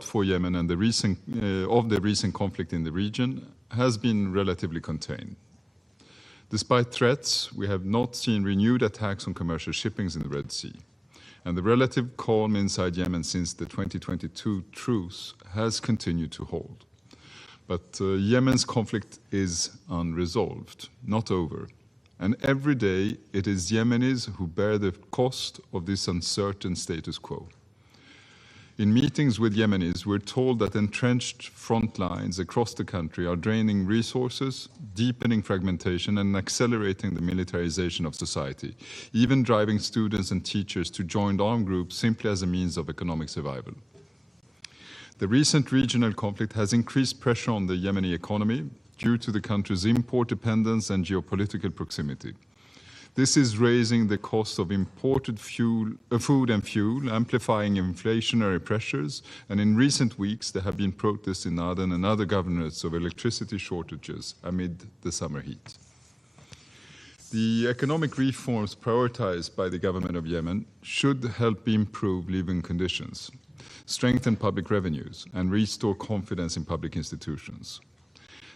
for Yemen and the recent conflict in the region has been relatively contained. Despite threats, we have not seen renewed attacks on commercial shippings in the Red Sea. And the relative calm inside Yemen since the 2022 truce has continued to hold. But Yemen's conflict is unresolved, not over. And every day it is Yemenis who bear the cost of this uncertain status quo. In meetings with Yemenis, we're told that entrenched front lines across the country are draining resources, deepening fragmentation, and accelerating the militarization of society, even driving students and teachers to join armed groups simply as a means of economic survival. The recent regional conflict has increased pressure on the Yemeni economy due to the country's import dependence and geopolitical proximity. This is raising the cost of imported food and fuel, amplifying inflationary pressures, and in recent weeks there have been protests in Aden and other governorates of electricity shortages amid the summer heat. The economic reforms prioritized by the government of Yemen should help improve living conditions, strengthen public revenues, and restore confidence in public institutions.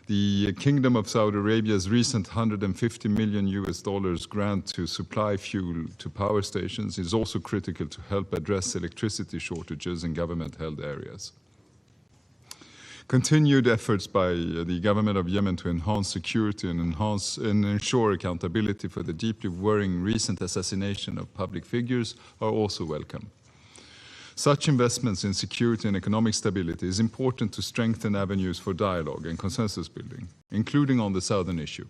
The Kingdom of Saudi Arabia's recent $150 million grant to supply fuel to power stations is also critical to help address electricity shortages in government-held areas. Continued efforts by the government of Yemen to enhance security and ensure accountability for the deeply worrying recent assassination of public figures are also welcome. Such investments in security and economic stability is important to strengthen avenues for dialogue and consensus building, including on the southern issue.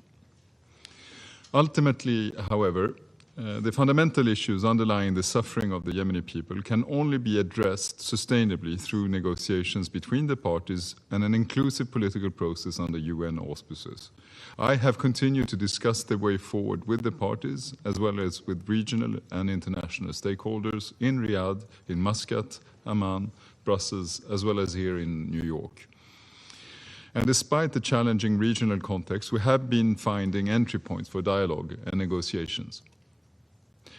Ultimately, however, the fundamental issues underlying the suffering of the Yemeni people can only be addressed sustainably through negotiations between the parties and an inclusive political process under UN auspices. I have continued to discuss the way forward with the parties, as well as with regional and international stakeholders in Riyadh, in Muscat, Amman, Brussels, as well as here in New York. And despite the challenging regional context, we have been finding entry points for dialogue and negotiations.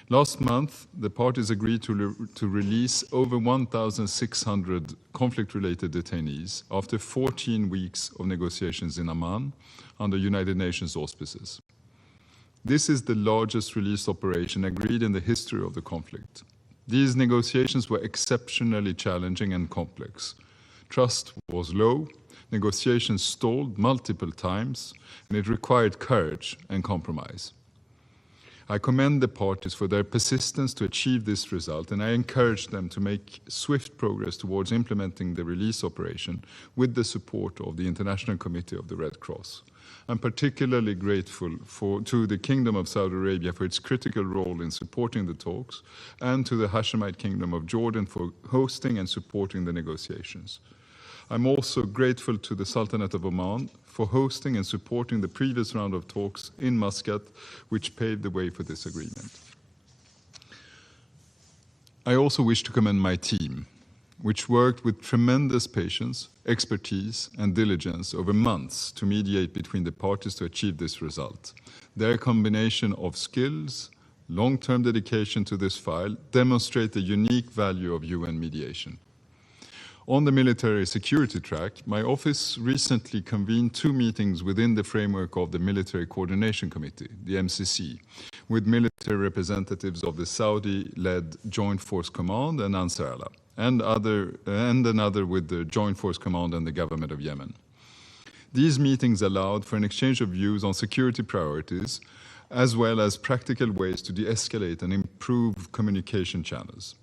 Last month, the parties agreed to release over 1,600 conflict-related detainees after 14 weeks of negotiations in Amman under United Nations auspices. This is the largest release operation agreed in the history of the conflict. These negotiations were exceptionally challenging and complex. Trust was low, negotiations stalled multiple times, and it required courage and compromise. I commend the parties for their persistence to achieve this result, and I encourage them to make swift progress towards implementing the release operation with the support of the International Committee of the Red Cross. I'm particularly grateful to the Kingdom of Saudi Arabia for its critical role in supporting the talks, and to the Hashemite Kingdom of Jordan for hosting and supporting the negotiations. I'm also grateful to the Sultanate of Oman for hosting and supporting the previous round of talks in Muscat, which paved the way for this agreement. I also wish to commend my team, which worked with tremendous patience, expertise, and diligence over months to mediate between the parties to achieve this result. Their combination of skills, long-term dedication to this file demonstrate the unique value of UN mediation. On the military security track, my office recently convened 2 meetings within the framework of the Military Coordination Committee, the MCC, with military representatives of the Saudi-led Joint Force Command and Ansar Allah, and another with the Joint Force Command and the government of Yemen. These meetings allowed for an exchange of views on security priorities, as well as practical ways to de-escalate and improve communication channels.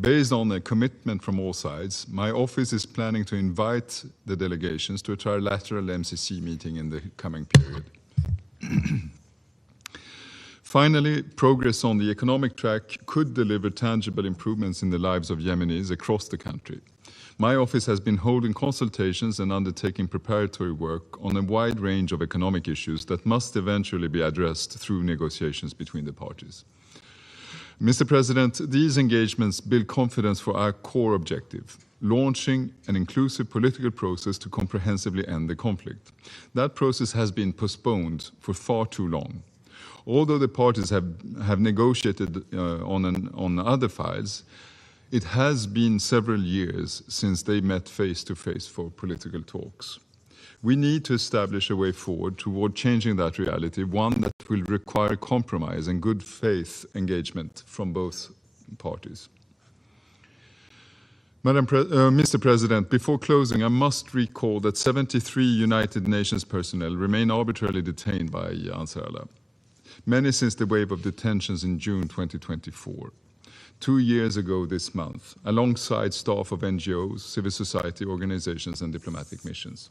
Based on a commitment from all sides, my office is planning to invite the delegations to a trilateral MCC meeting in the coming period. Finally, progress on the economic track could deliver tangible improvements in the lives of Yemenis across the country. My office has been holding consultations and undertaking preparatory work on a wide range of economic issues that must eventually be addressed through negotiations between the parties. Mr. President, these engagements build confidence for our core objective, launching an inclusive political process to comprehensively end the conflict. That process has been postponed for far too long. Although the parties have negotiated on other files, It has been several years since they met face-to-face for political talks. We need to establish a way forward toward changing that reality, one that will require compromise and good faith engagement from both parties. Mr. President, before closing, I must recall that 73 United Nations personnel remain arbitrarily detained by Ansar Allah, many since the wave of detentions in June 2024. 2 years ago this month, alongside staff of NGOs, civil society organizations, and diplomatic missions.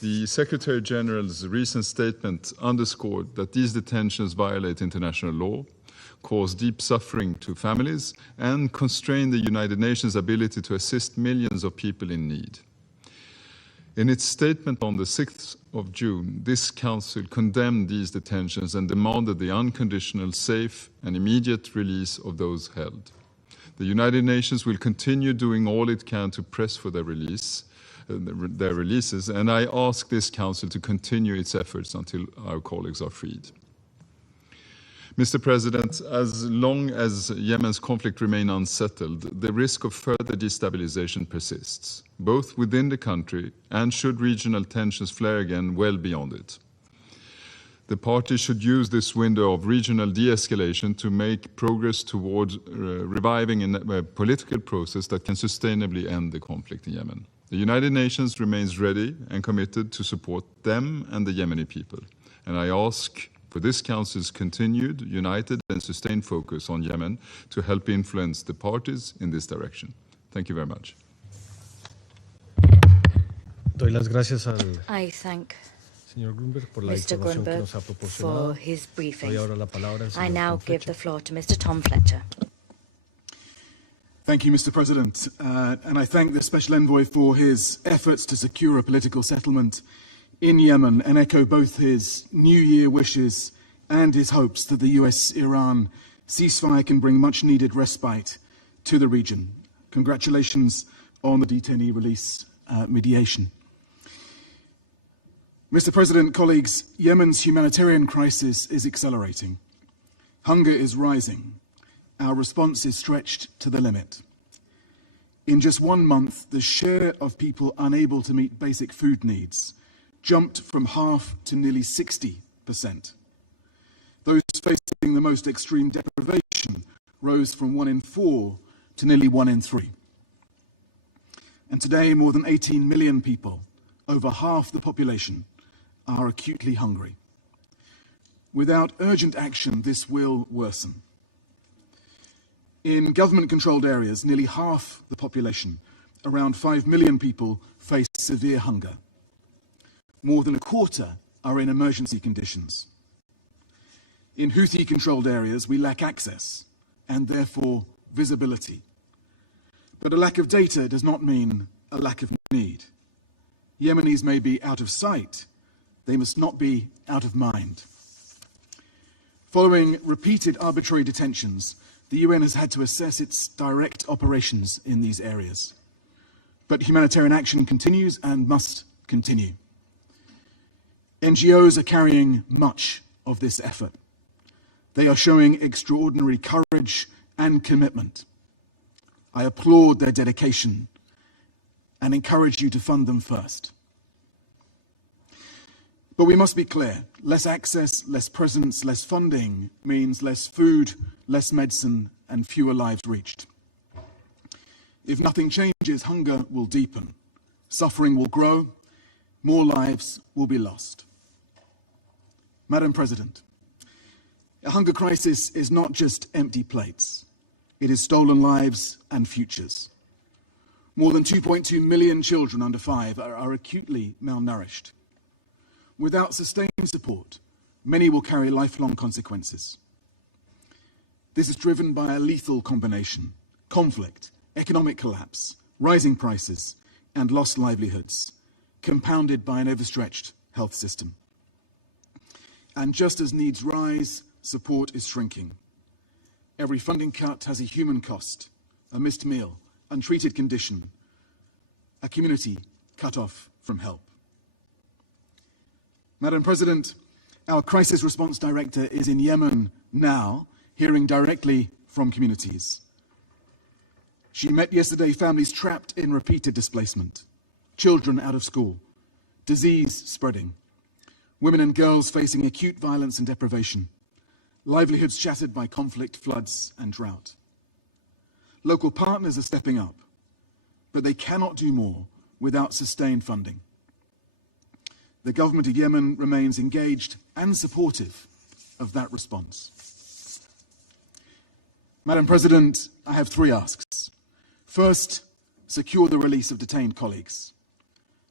The Secretary-General's recent statement underscored that these detentions violate international law, cause deep suffering to families, and constrain the United Nations' ability to assist millions of people in need. In its statement on the 6th of June, this Council condemned these detentions and demanded the unconditional, safe, and immediate release of those held. The United Nations will continue doing all it can to press for their releases, and I ask this Council to continue its efforts until our colleagues are freed. Mr. President, as long as Yemen's conflict remains unsettled, the risk of further destabilization persists, both within the country and should regional tensions flare again well beyond it. The parties should use this window of regional de-escalation to make progress towards reviving a political process that can sustainably end the conflict in Yemen. The United Nations remains ready and committed to support them and the Yemeni people, and I ask for this Council's continued, united and sustained focus on Yemen to help influence the parties in this direction. Thank you very much. Doy las gracias al I thank señor Grunberg por la Mr. información que Grunberg nos ha for proporcionado. his briefing. Doy ahora la palabra al I señor now Tom give Fletcher. the floor to Mr. Tom Fletcher. Thank you, Mr. President, and I thank the Special Envoy for his efforts to secure a political settlement in Yemen and echo both his New Year wishes and his hopes that the US-Iran ceasefire can bring much-needed respite to the region. Congratulations on the detainee release mediation. Mr. President, colleagues, Yemen's humanitarian crisis is accelerating. Hunger is rising. Our response is stretched to the limit. In just 1 month, the share of people unable to meet basic food needs jumped from half to nearly 60%. Those facing the most extreme deprivation rose from 1 in 4 to nearly 1 in 3. And today, more than 18 million people, over half the population, are acutely hungry. Without urgent action, this will worsen. In government-controlled areas, nearly half the population, around 5 million people, face severe hunger. More than a quarter are in emergency conditions. In Houthi-controlled areas, we lack access and therefore visibility. But a lack of data does not mean a lack of need. Yemenis may be out of sight, they must not be out of mind. Following repeated arbitrary detentions, the UN has had to assess its direct operations in these areas. But humanitarian action continues and must continue. NGOs are carrying much of this effort. They are showing extraordinary courage and commitment. I applaud their dedication and encourage you to fund them first. But we must be clear, less access, less presence, less funding means less food, less medicine, and fewer lives reached. If nothing changes, hunger will deepen, suffering will grow, more lives will be lost. Madam President, a hunger crisis is not just empty plates. It is stolen lives and futures. More than 2.2 million children under 5 are acutely malnourished. Without sustained support, many will carry lifelong consequences. This is driven by a lethal combination: conflict, economic collapse, rising prices, and lost livelihoods, compounded by an overstretched health system. And just as needs rise, support is shrinking. Every funding cut has a human cost: a missed meal, untreated condition, a community cut off from help. Madam President, our Crisis Response Director is in Yemen now, hearing directly from communities. She met yesterday families trapped in repeated displacement, children out of school, disease spreading, women and girls facing acute violence and deprivation, livelihoods shattered by conflict, floods, and drought. Local partners are stepping up, but they cannot do more without sustained funding. The government of Yemen remains engaged and supportive of that response. Madam President, I have three asks. First, secure the release of detained colleagues.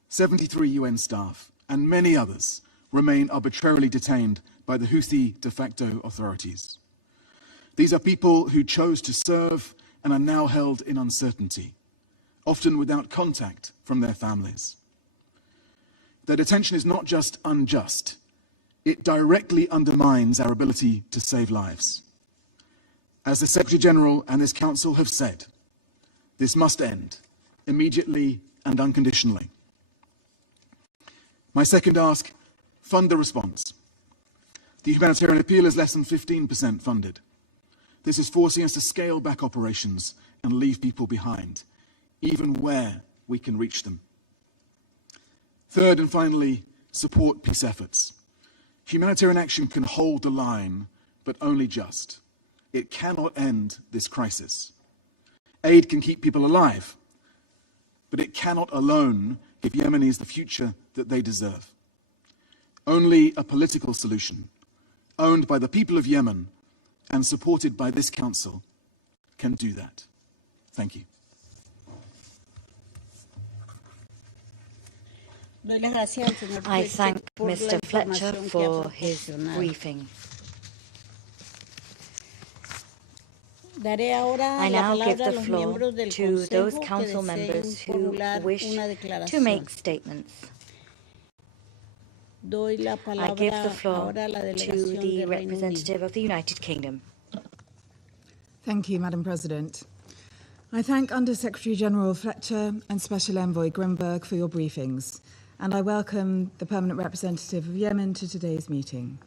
73 UN staff and many others remain arbitrarily detained by the Houthi de facto authorities. These are people who chose to serve and are now held in uncertainty, often without contact from their families. Their detention is not just unjust, it directly undermines our ability to save lives. As the Secretary-General and this Council have said, this must end immediately and unconditionally. My second ask, fund the response. The humanitarian appeal is less than 15% funded. This is forcing us to scale back operations and leave people behind, even where we can reach them. Third and finally, support peace efforts. Humanitarian action can hold the line, but only just. It cannot end this crisis. Aid can keep people alive, but it cannot alone give Yemenis the future that they deserve. Only a political solution, owned by the people of Yemen and supported by this Council, can do that. Thank you. I thank Mr. Fletcher for his briefing. I now give the floor to those council members who wish to make statements. I give the floor to the representative of the United Kingdom. Thank you, Madam President. I thank Under Secretary-General Fletcher and Special Envoy Grimberg for your briefings, and I welcome the Permanent Representative of Yemen to today's meeting.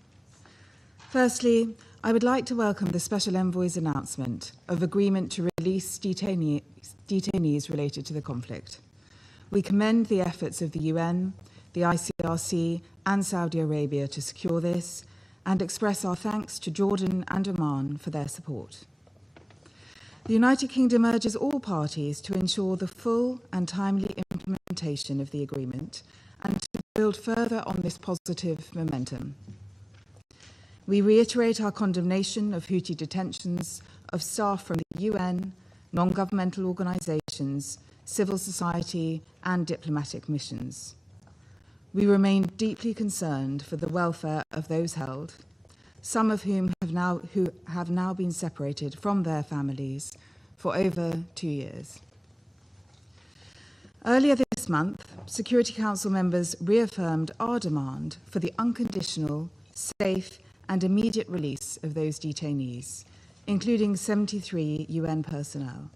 Firstly, I would like to welcome the Special Envoy's announcement of agreement to release detainees related to the conflict. We commend the efforts of the UN, the ICRC and Saudi Arabia to secure this, and express our thanks to Jordan and Oman for their support. The United Kingdom urges all parties to ensure the full and timely implementation of the agreement and to build further on this positive momentum. We reiterate our condemnation of Houthi detentions of staff from the UN, non-governmental organisations, civil society and diplomatic missions. We remain deeply concerned for the welfare of those held, some of whom have now been separated from their families for over 2 years. Earlier this month, Security Council members reaffirmed our demand for the unconditional, safe and immediate release of those detainees, including 73 UN personnel.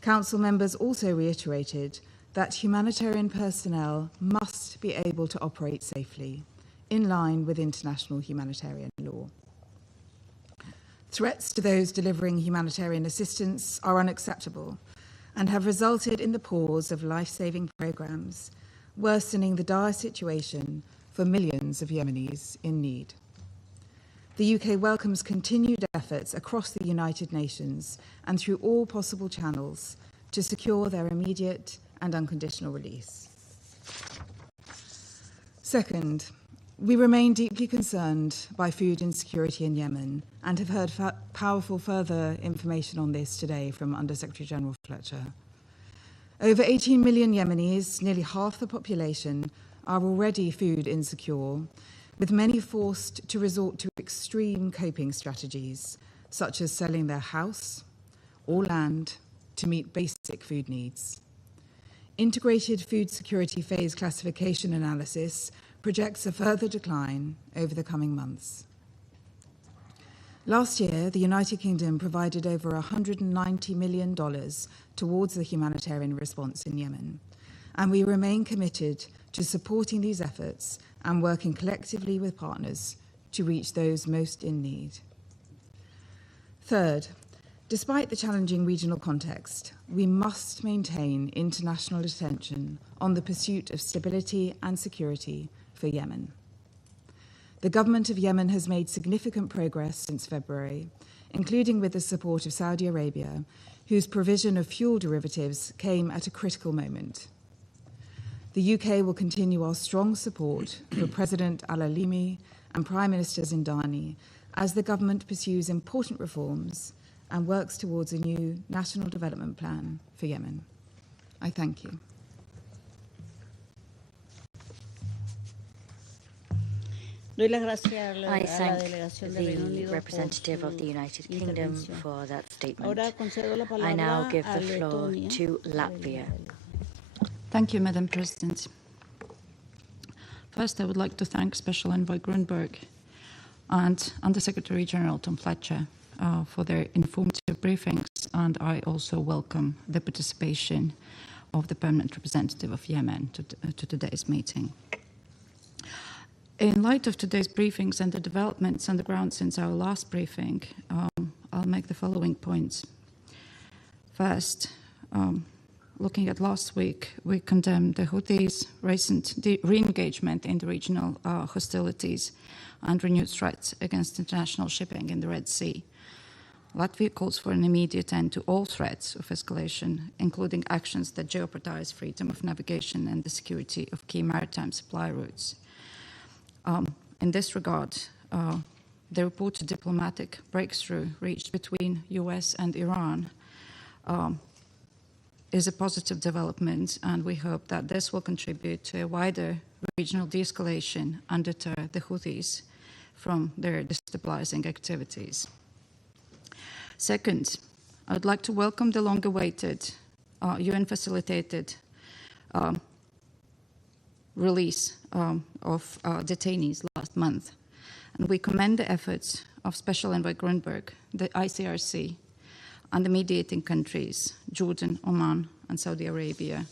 Council members also reiterated that humanitarian personnel must be able to operate safely, in line with international humanitarian law. Threats to those delivering humanitarian assistance are unacceptable and have resulted in the pause of life-saving programs, worsening the dire situation for millions of Yemenis in need. The UK welcomes continued efforts across the United Nations and through all possible channels to secure their immediate and unconditional release. Second, we remain deeply concerned by food insecurity in Yemen and have heard powerful further information on this today from Under Secretary-General Fletcher. Over 18 million Yemenis, nearly half the population, are already food insecure, with many forced to resort to extreme coping strategies, such as selling their house or land to meet basic food needs. Integrated food security phase classification analysis projects a further decline over the coming months. Last year, the United Kingdom provided over $190 million towards the humanitarian response in Yemen, and we remain committed to supporting these efforts and working collectively with partners to reach those most in need. Third, Despite the challenging regional context, we must maintain international attention on the pursuit of stability and security for Yemen. The government of Yemen has made significant progress since February, including with the support of Saudi Arabia, whose provision of fuel derivatives came at a critical moment. The UK will continue our strong support for President al-Alimi and Prime Minister Zindani as the government pursues important reforms and works towards a new national development plan for Yemen. I thank you. I thank the representative of the United Kingdom for that statement. I now give the floor to Latvia. Thank you, Madam President. First, I would like to thank Special Envoy Grunberg and Under Secretary-General Tom Fletcher for their informative briefings, and I also welcome the participation of the Permanent Representative of Yemen to today's meeting. In light of today's briefings and the developments on the ground since our last briefing, I'll make the following points. First, looking at last week, we condemned the Houthis' recent re-engagement in the regional hostilities and renewed threats against international shipping in the Red Sea. Latvia calls for an immediate end to all threats of escalation, including actions that jeopardize freedom of navigation and the security of key maritime supply routes. In this regard, the reported diplomatic breakthrough reached between US and Iran is a positive development, and we hope that this will contribute to a wider regional de-escalation and deter the Houthis from their destabilizing activities. Second, I would like to welcome the long-awaited UN-facilitated release of detainees last month. And we commend the efforts of Special Envoy Grunberg, the ICRC, and the mediating countries, Jordan, Oman, and Saudi Arabia,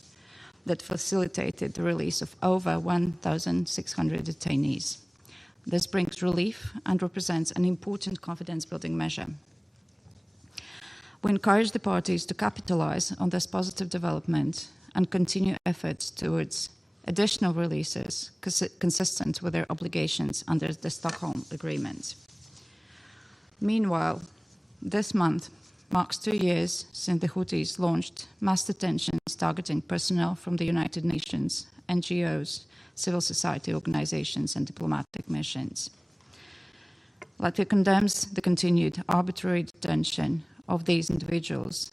that facilitated the release of over 1,600 detainees. This brings relief and represents an important confidence-building measure. We encourage the parties to capitalize on this positive development and continue efforts towards additional releases consistent with their obligations under the Stockholm Agreement. Meanwhile, this month marks 2 years since the Houthis launched mass detentions targeting personnel from the United Nations, NGOs, civil society organizations, and diplomatic missions. Latvia condemns the continued arbitrary detention of these individuals,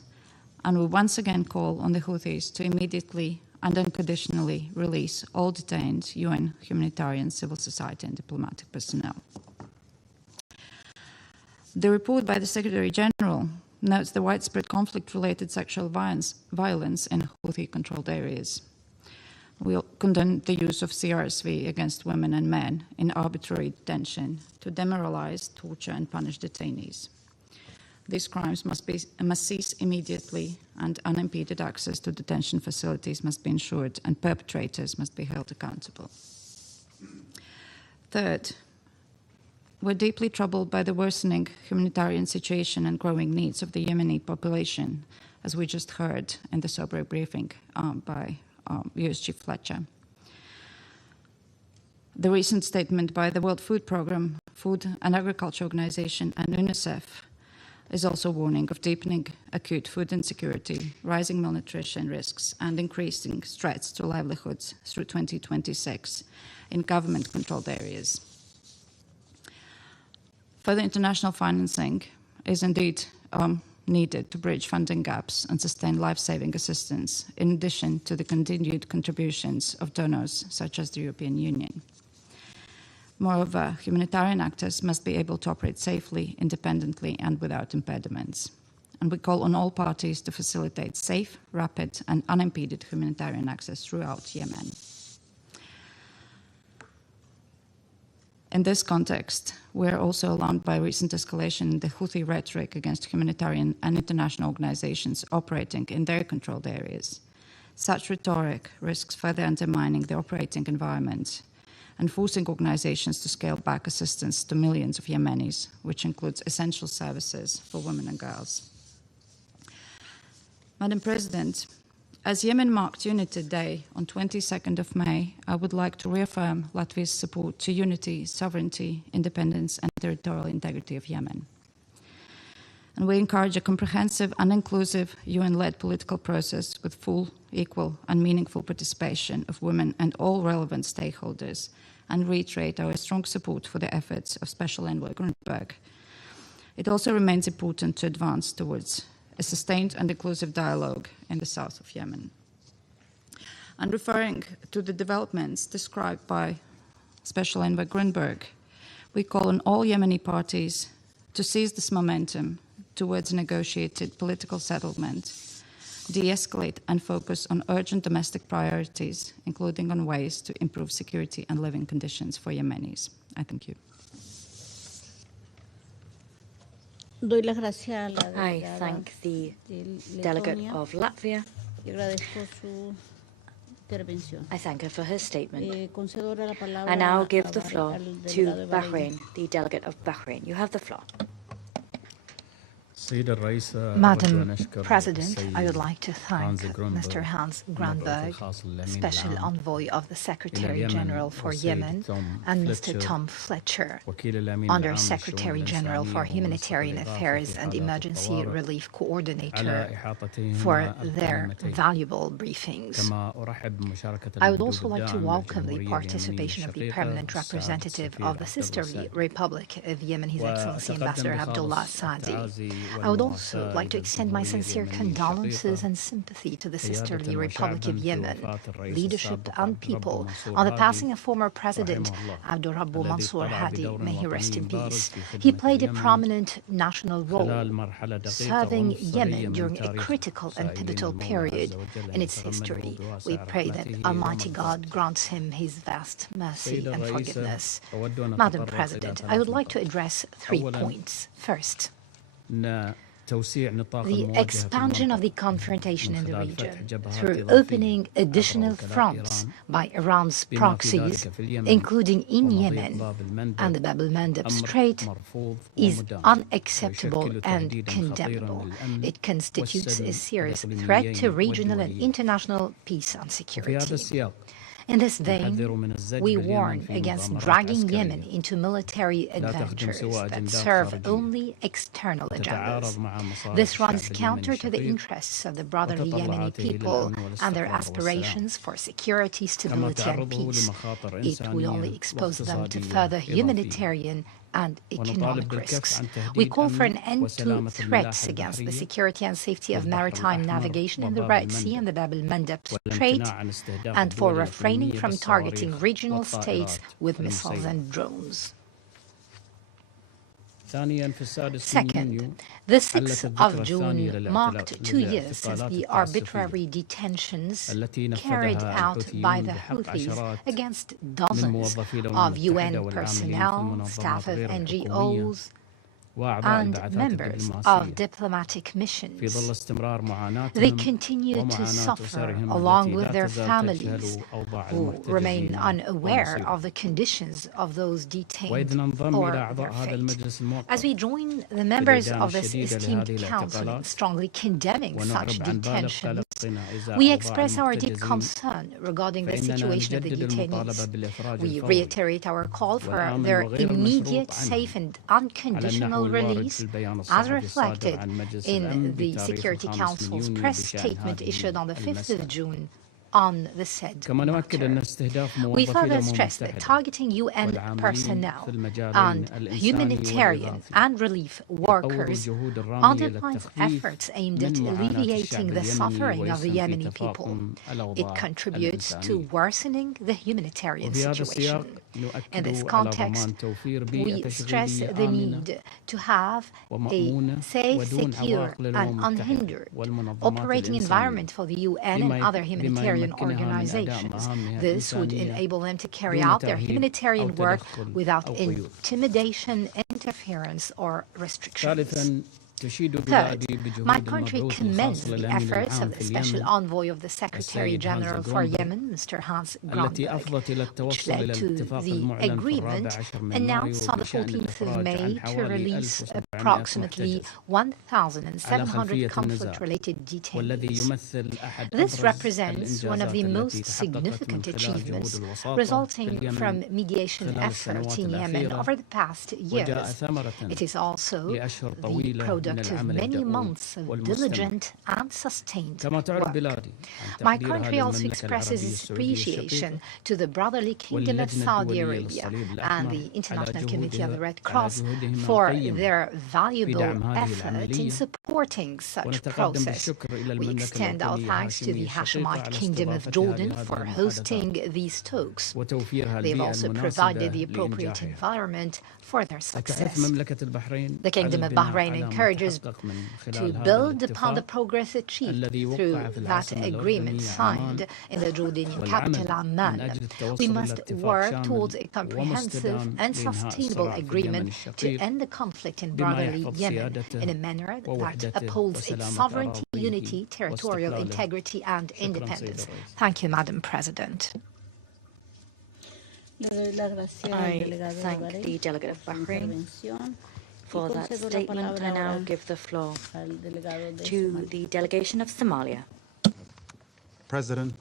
and we once again call on the Houthis to immediately and unconditionally release all detained UN humanitarian, civil society, and diplomatic personnel. The report by the Secretary-General notes the widespread conflict-related sexual violence in Houthi-controlled areas. We condemn the use of CRSV against women and men in arbitrary detention to demoralize, torture, and punish detainees. These crimes must cease immediately, and unimpeded access to detention facilities must be ensured, and perpetrators must be held accountable. Third, we're deeply troubled by the worsening humanitarian situation and growing needs of the Yemeni population, as we just heard in the sober briefing by US Chief Fletcher. The recent statement by the World Food Programme, Food and Agriculture Organization, and UNICEF is also warning of deepening acute food insecurity, rising malnutrition risks, and increasing threats to livelihoods through 2026 in government-controlled areas. Further international financing is indeed needed to bridge funding gaps and sustain life-saving assistance, in addition to the continued contributions of donors such as the European Union. Moreover, humanitarian actors must be able to operate safely, independently, and without impediments. And we call on all parties to facilitate safe, rapid, and unimpeded humanitarian access throughout Yemen. In this context, we are also alarmed by recent escalation in the Houthi rhetoric against humanitarian and international organizations operating in their controlled areas. Such rhetoric risks further undermining the operating environment and forcing organizations to scale back assistance to millions of Yemenis, which includes essential services for women and girls. Madam President, as Yemen marked Unity Day on 22nd of May, I would like to reaffirm Latvia's support to unity, sovereignty, independence, and territorial integrity of Yemen. And we encourage a comprehensive and inclusive UN-led political process with full, equal, and meaningful participation of women and all relevant stakeholders, and reiterate our strong support for the efforts of Special Envoy Grundberg. It also remains important to advance towards a sustained and inclusive dialogue in the south of Yemen. And referring to the developments described by Special Envoy Grundberg, we call on all Yemeni parties to seize this momentum towards a negotiated political settlement, de-escalate and focus on urgent domestic priorities, including on ways to improve security and living conditions for Yemenis. I thank you. I thank the delegate of Latvia. I thank her for her statement. I now give the floor to Bahrain, the delegate of Bahrain. You have the floor. Madam President, I would like to thank Mr. Hans Grundberg, Special Envoy of the Secretary-General for Yemen, and Mr. Tom Fletcher, Under Secretary-General for Humanitarian Affairs and Emergency Relief Coordinator, for their valuable briefings. I would also like to welcome the participation of the Permanent Representative of the Sisterly Republic of Yemen, His Excellency Ambassador Abdullah Saadi. I would also like to extend my sincere condolences and sympathy to the Sisterly Republic of Yemen, leadership and people, on the passing of former President Abdurrabbu Mansour Hadi. May he rest in peace. He played a prominent national role, serving Yemen during a critical and pivotal period in its history. We pray that Almighty God grants him his vast mercy and forgiveness. Madam President, I would like to address 3 points. First, the expansion of the confrontation in the region through opening additional fronts by Iran's proxies, including in Yemen and the Bab el-Mandeb Strait, is unacceptable and condemnable. It constitutes a serious threat to regional and international peace and security. In this vein, we warn against dragging Yemen into military adventures that serve only external agendas. This runs counter to the interests of the broader Yemeni people and their aspirations for security, stability, and peace. It will only expose them to further humanitarian and economic risks. We call for an end to threats against the security and safety of maritime navigation in the Red Sea and the Bab el-Mandeb Strait, and for refraining from targeting regional states with missiles and drones. Second, the 6th of June marked 2 years since the arbitrary detentions carried out by the Houthis against dozens of UN personnel, staff of NGOs, and members of diplomatic missions. They continue to suffer along with their families, who remain unaware of the conditions of those detained or their fate. As we join the members of this esteemed council in strongly condemning such detentions, we express our deep concern regarding the situation of the detainees. We reiterate our call for their immediate, safe, and unconditional release, as reflected in the Security Council's press statement issued on the 5th of June on the said matter. We further stress that targeting UN personnel and humanitarian and relief workers underlines efforts aimed at alleviating the suffering of the Yemeni people. It contributes to worsening the humanitarian situation. In this context, we stress the need to have a safe, secure, and unhindered operating environment for the UN and other humanitarian organizations. This would enable them to carry out their humanitarian work without intimidation, interference, or restrictions. Third, my country commends the efforts of the Special Envoy of the Secretary-General for Yemen, Mr. Hans Grundberg, which led to the agreement announced on the 14th of May to release approximately 1,700 conflict-related detainees. This represents one of the most significant achievements resulting from mediation efforts in Yemen over the past years. It is also the product of many months of diligent and sustained work. My country also expresses its appreciation to the Brotherly Kingdom of Saudi Arabia and the International Committee of the Red Cross for their valuable effort in supporting such process. We extend our thanks to the Hashemite Kingdom of Jordan for hosting these talks. They've also provided the appropriate environment for their success. The Kingdom of Bahrain encourages to build upon the progress achieved through that agreement signed in the Jordanian capital Amman. We must work towards a comprehensive and sustainable agreement to end the conflict in brotherly Yemen in a manner that upholds its sovereignty, unity, territorial integrity and independence. Thank you, Madam President. I thank the delegate of Bahrain for that statement. I now give the floor to the delegation of Somalia. President,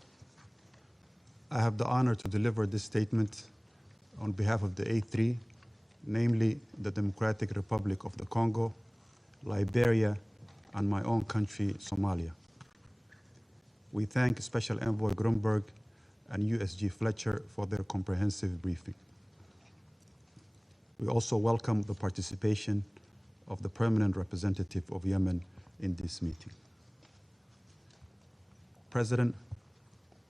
I have the honor to deliver this statement on behalf of the A3, namely the Democratic Republic of the Congo, Liberia, and my own country, Somalia. We thank Special Envoy Grunberg and USG Fletcher for their comprehensive briefing. We also welcome the participation of the permanent representative of Yemen in this meeting. President,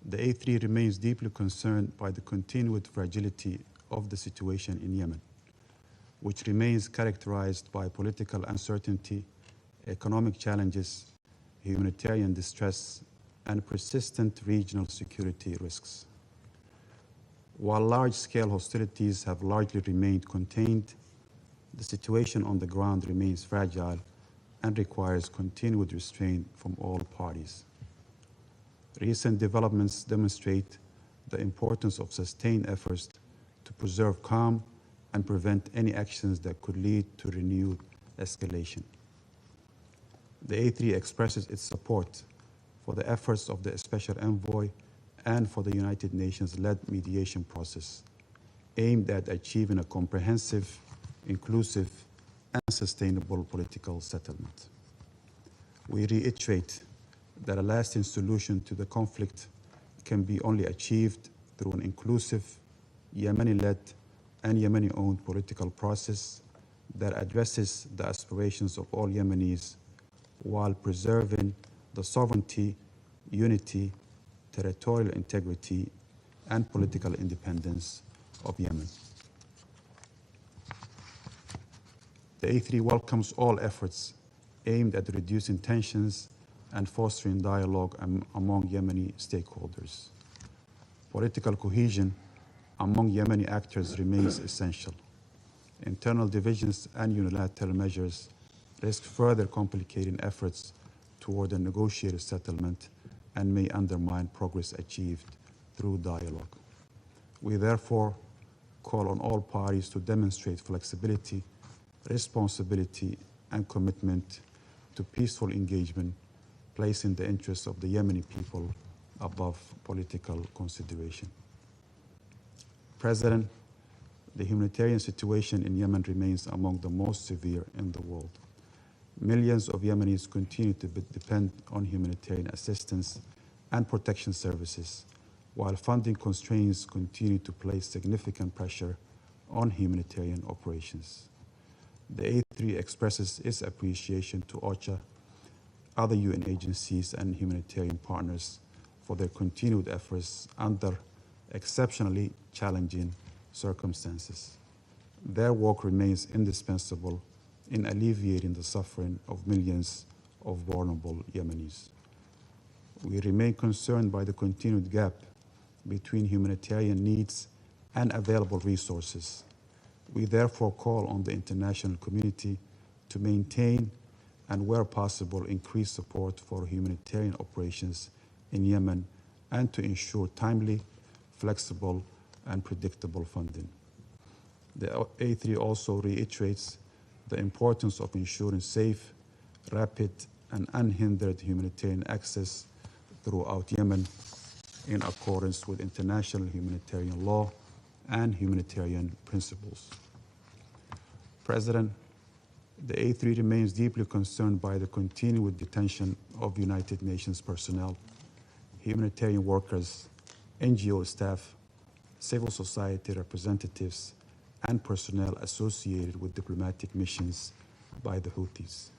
the A3 remains deeply concerned by the continued fragility of the situation in Yemen, which remains characterized by political uncertainty, economic challenges, humanitarian distress, and persistent regional security risks. While large-scale hostilities have largely remained contained, the situation on the ground remains fragile and requires continued restraint from all parties. Recent developments demonstrate the importance of sustained efforts to preserve calm and prevent any actions that could lead to renewed escalation. The A3 expresses its support for the efforts of the Special Envoy and for the United Nations-led mediation process aimed at achieving a comprehensive, inclusive, and sustainable political settlement. We reiterate that a lasting solution to the conflict can be only achieved through an inclusive, Yemeni-led and Yemeni-owned political process that addresses the aspirations of all Yemenis while preserving the sovereignty, unity, territorial integrity, and political independence of Yemen. The A3 welcomes all efforts aimed at reducing tensions and fostering dialogue among Yemeni stakeholders. Political cohesion among Yemeni actors remains essential. Internal divisions and unilateral measures risk further complicating efforts toward a negotiated settlement and may undermine progress achieved through dialogue. We therefore call on all parties to demonstrate flexibility, responsibility, and commitment to peaceful engagement, placing the interests of the Yemeni people above political consideration. President, the humanitarian situation in Yemen remains among the most severe in the world. Millions of Yemenis continue to depend on humanitarian assistance and protection services, while funding constraints continue to place significant pressure on humanitarian operations. The A3 expresses its appreciation to OCHA, other UN agencies, and humanitarian partners for their continued efforts under exceptionally challenging circumstances. Their work remains indispensable in alleviating the suffering of millions of vulnerable Yemenis. We remain concerned by the continued gap between humanitarian needs and available resources. We therefore call on the international community to maintain and where possible, increase support for humanitarian operations in Yemen and to ensure timely, flexible, and predictable funding. The A3 also reiterates the importance of ensuring safe, rapid, and unhindered humanitarian access throughout Yemen in accordance with international humanitarian law and humanitarian principles. President, the A3 remains deeply concerned by the continued detention of United Nations personnel, humanitarian workers, NGO staff, civil society representatives, and personnel associated with diplomatic missions by the Houthis.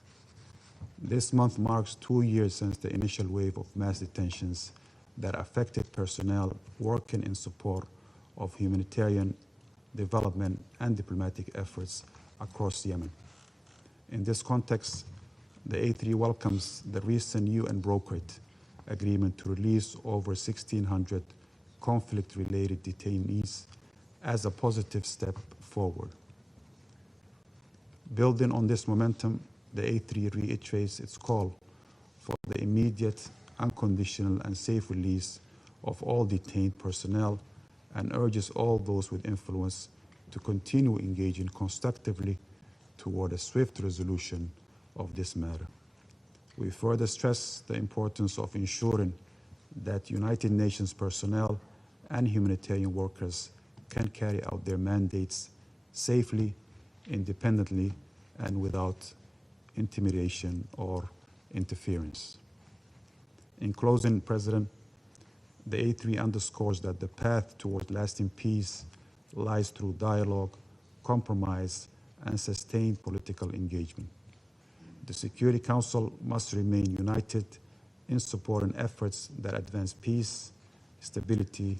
This month marks 2 years since the initial wave of mass detentions that affected personnel working in support of humanitarian development and diplomatic efforts across Yemen. In this context, the A3 welcomes the recent UN brokered agreement to release over 1,600 conflict-related detainees as a positive step forward. Building on this momentum, the A3 reiterates its call for the immediate, unconditional, and safe release of all detained personnel and urges all those with influence to continue engaging constructively toward a swift resolution of this matter. We further stress the importance of ensuring that United Nations personnel and humanitarian workers can carry out their mandates safely, independently, and without intimidation or interference. In closing, President, the A3 underscores that the path toward lasting peace lies through dialogue, compromise, and sustained political engagement. The Security Council must remain united in supporting efforts that advance peace, stability,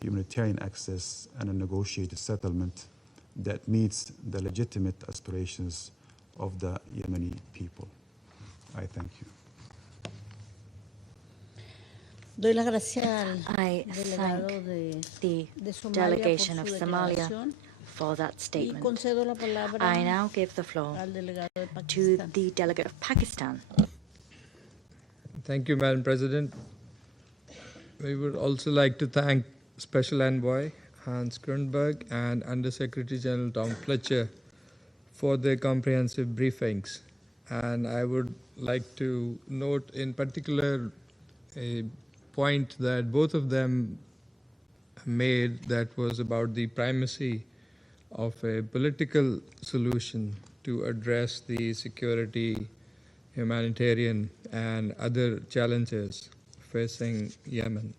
humanitarian access, and a negotiated settlement that meets the legitimate aspirations of the Yemeni people. I thank you. I thank the delegation of Somalia for that statement. I now give the floor to the delegate of Pakistan. Thank you, Madam President. We would also like to thank Special Envoy Hans Grunberg and Under Secretary-General Tom Fletcher for their comprehensive briefings. And I would like to note in particular a point that both of them made that was about the primacy of a political solution to address the security, humanitarian, and other challenges facing Yemen.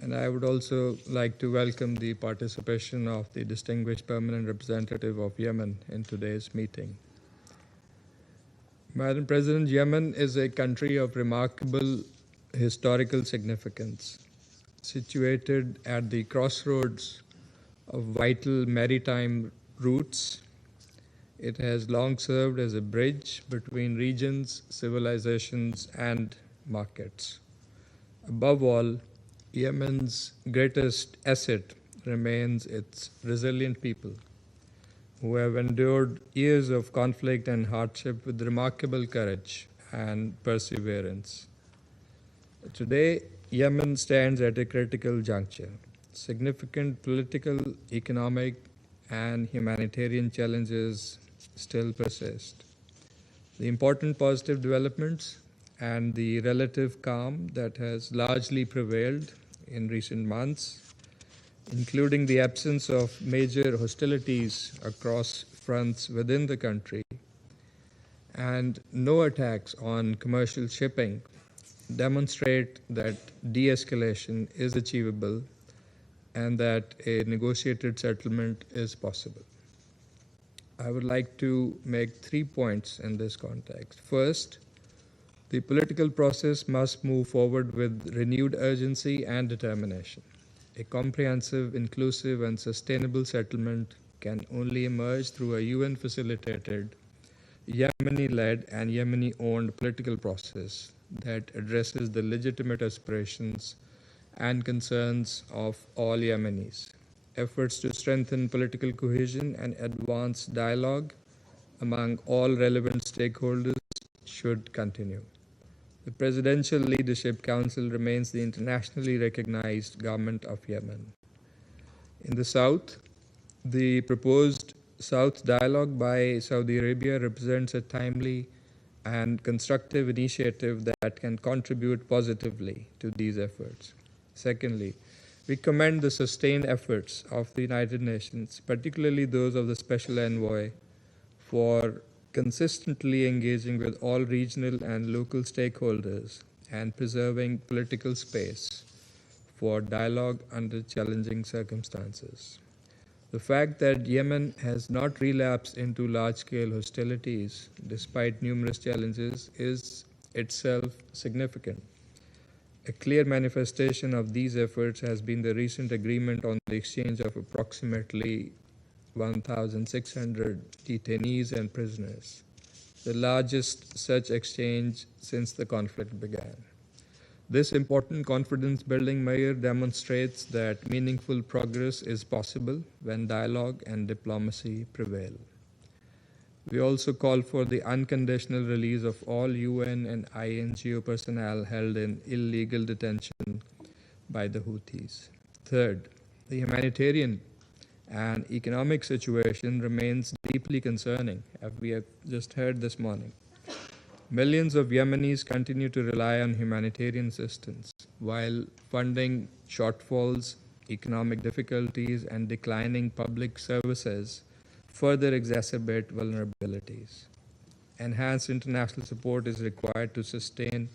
And I would also like to welcome the participation of the distinguished permanent representative of Yemen in today's meeting. Madam President, Yemen is a country of remarkable historical significance, situated at the crossroads of vital maritime routes. It has long served as a bridge between regions, civilizations, and markets. Above all, Yemen's greatest asset remains its resilient people, who have endured years of conflict and hardship with remarkable courage and perseverance. Today, Yemen stands at a critical juncture. Significant political, economic, and humanitarian challenges still persist. The important positive developments and the relative calm that has largely prevailed in recent months, including the absence of major hostilities across fronts within the country and no attacks on commercial shipping, demonstrate that de-escalation is achievable and that a negotiated settlement is possible. I would like to make 3 points in this context. First, the political process must move forward with renewed urgency and determination. A comprehensive, inclusive, and sustainable settlement can only emerge through a UN-facilitated, Yemeni-led, and Yemeni-owned political process that addresses the legitimate aspirations and concerns of all Yemenis. Efforts to strengthen political cohesion and advance dialogue among all relevant stakeholders should continue. The Presidential Leadership Council remains the internationally recognized government of Yemen. In the south, the proposed South Dialogue by Saudi Arabia represents a timely and constructive initiative that can contribute positively to these efforts. Secondly, we commend the sustained efforts of the United Nations, particularly those of the Special Envoy, for consistently engaging with all regional and local stakeholders and preserving political space for dialogue under challenging circumstances. The fact that Yemen has not relapsed into large-scale hostilities despite numerous challenges is itself significant. A clear manifestation of these efforts has been the recent agreement on the exchange of approximately 1,600 detainees and prisoners, the largest such exchange since the conflict began. This important confidence-building measure demonstrates that meaningful progress is possible when dialogue and diplomacy prevail. We also call for the unconditional release of all UN and INGO personnel held in illegal detention by the Houthis. Third, the humanitarian and economic situation remains deeply concerning, as we have just heard this morning. Millions of Yemenis continue to rely on humanitarian assistance, while funding shortfalls, economic difficulties, and declining public services further exacerbate vulnerabilities. Enhanced international support is required to sustain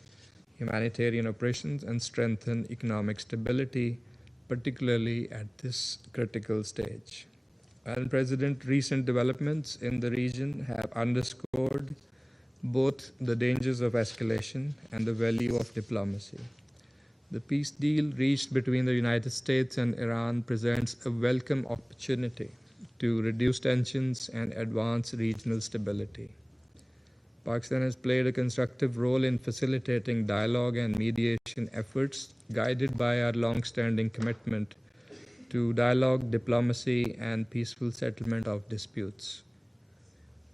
humanitarian operations and strengthen economic stability, particularly at this critical stage. Madam President, recent developments in the region have underscored both the dangers of escalation and the value of diplomacy. The peace deal reached between the United States and Iran presents a welcome opportunity to reduce tensions and advance regional stability. Pakistan has played a constructive role in facilitating dialogue and mediation efforts, guided by our long-standing commitment to dialogue, diplomacy, and peaceful settlement of disputes.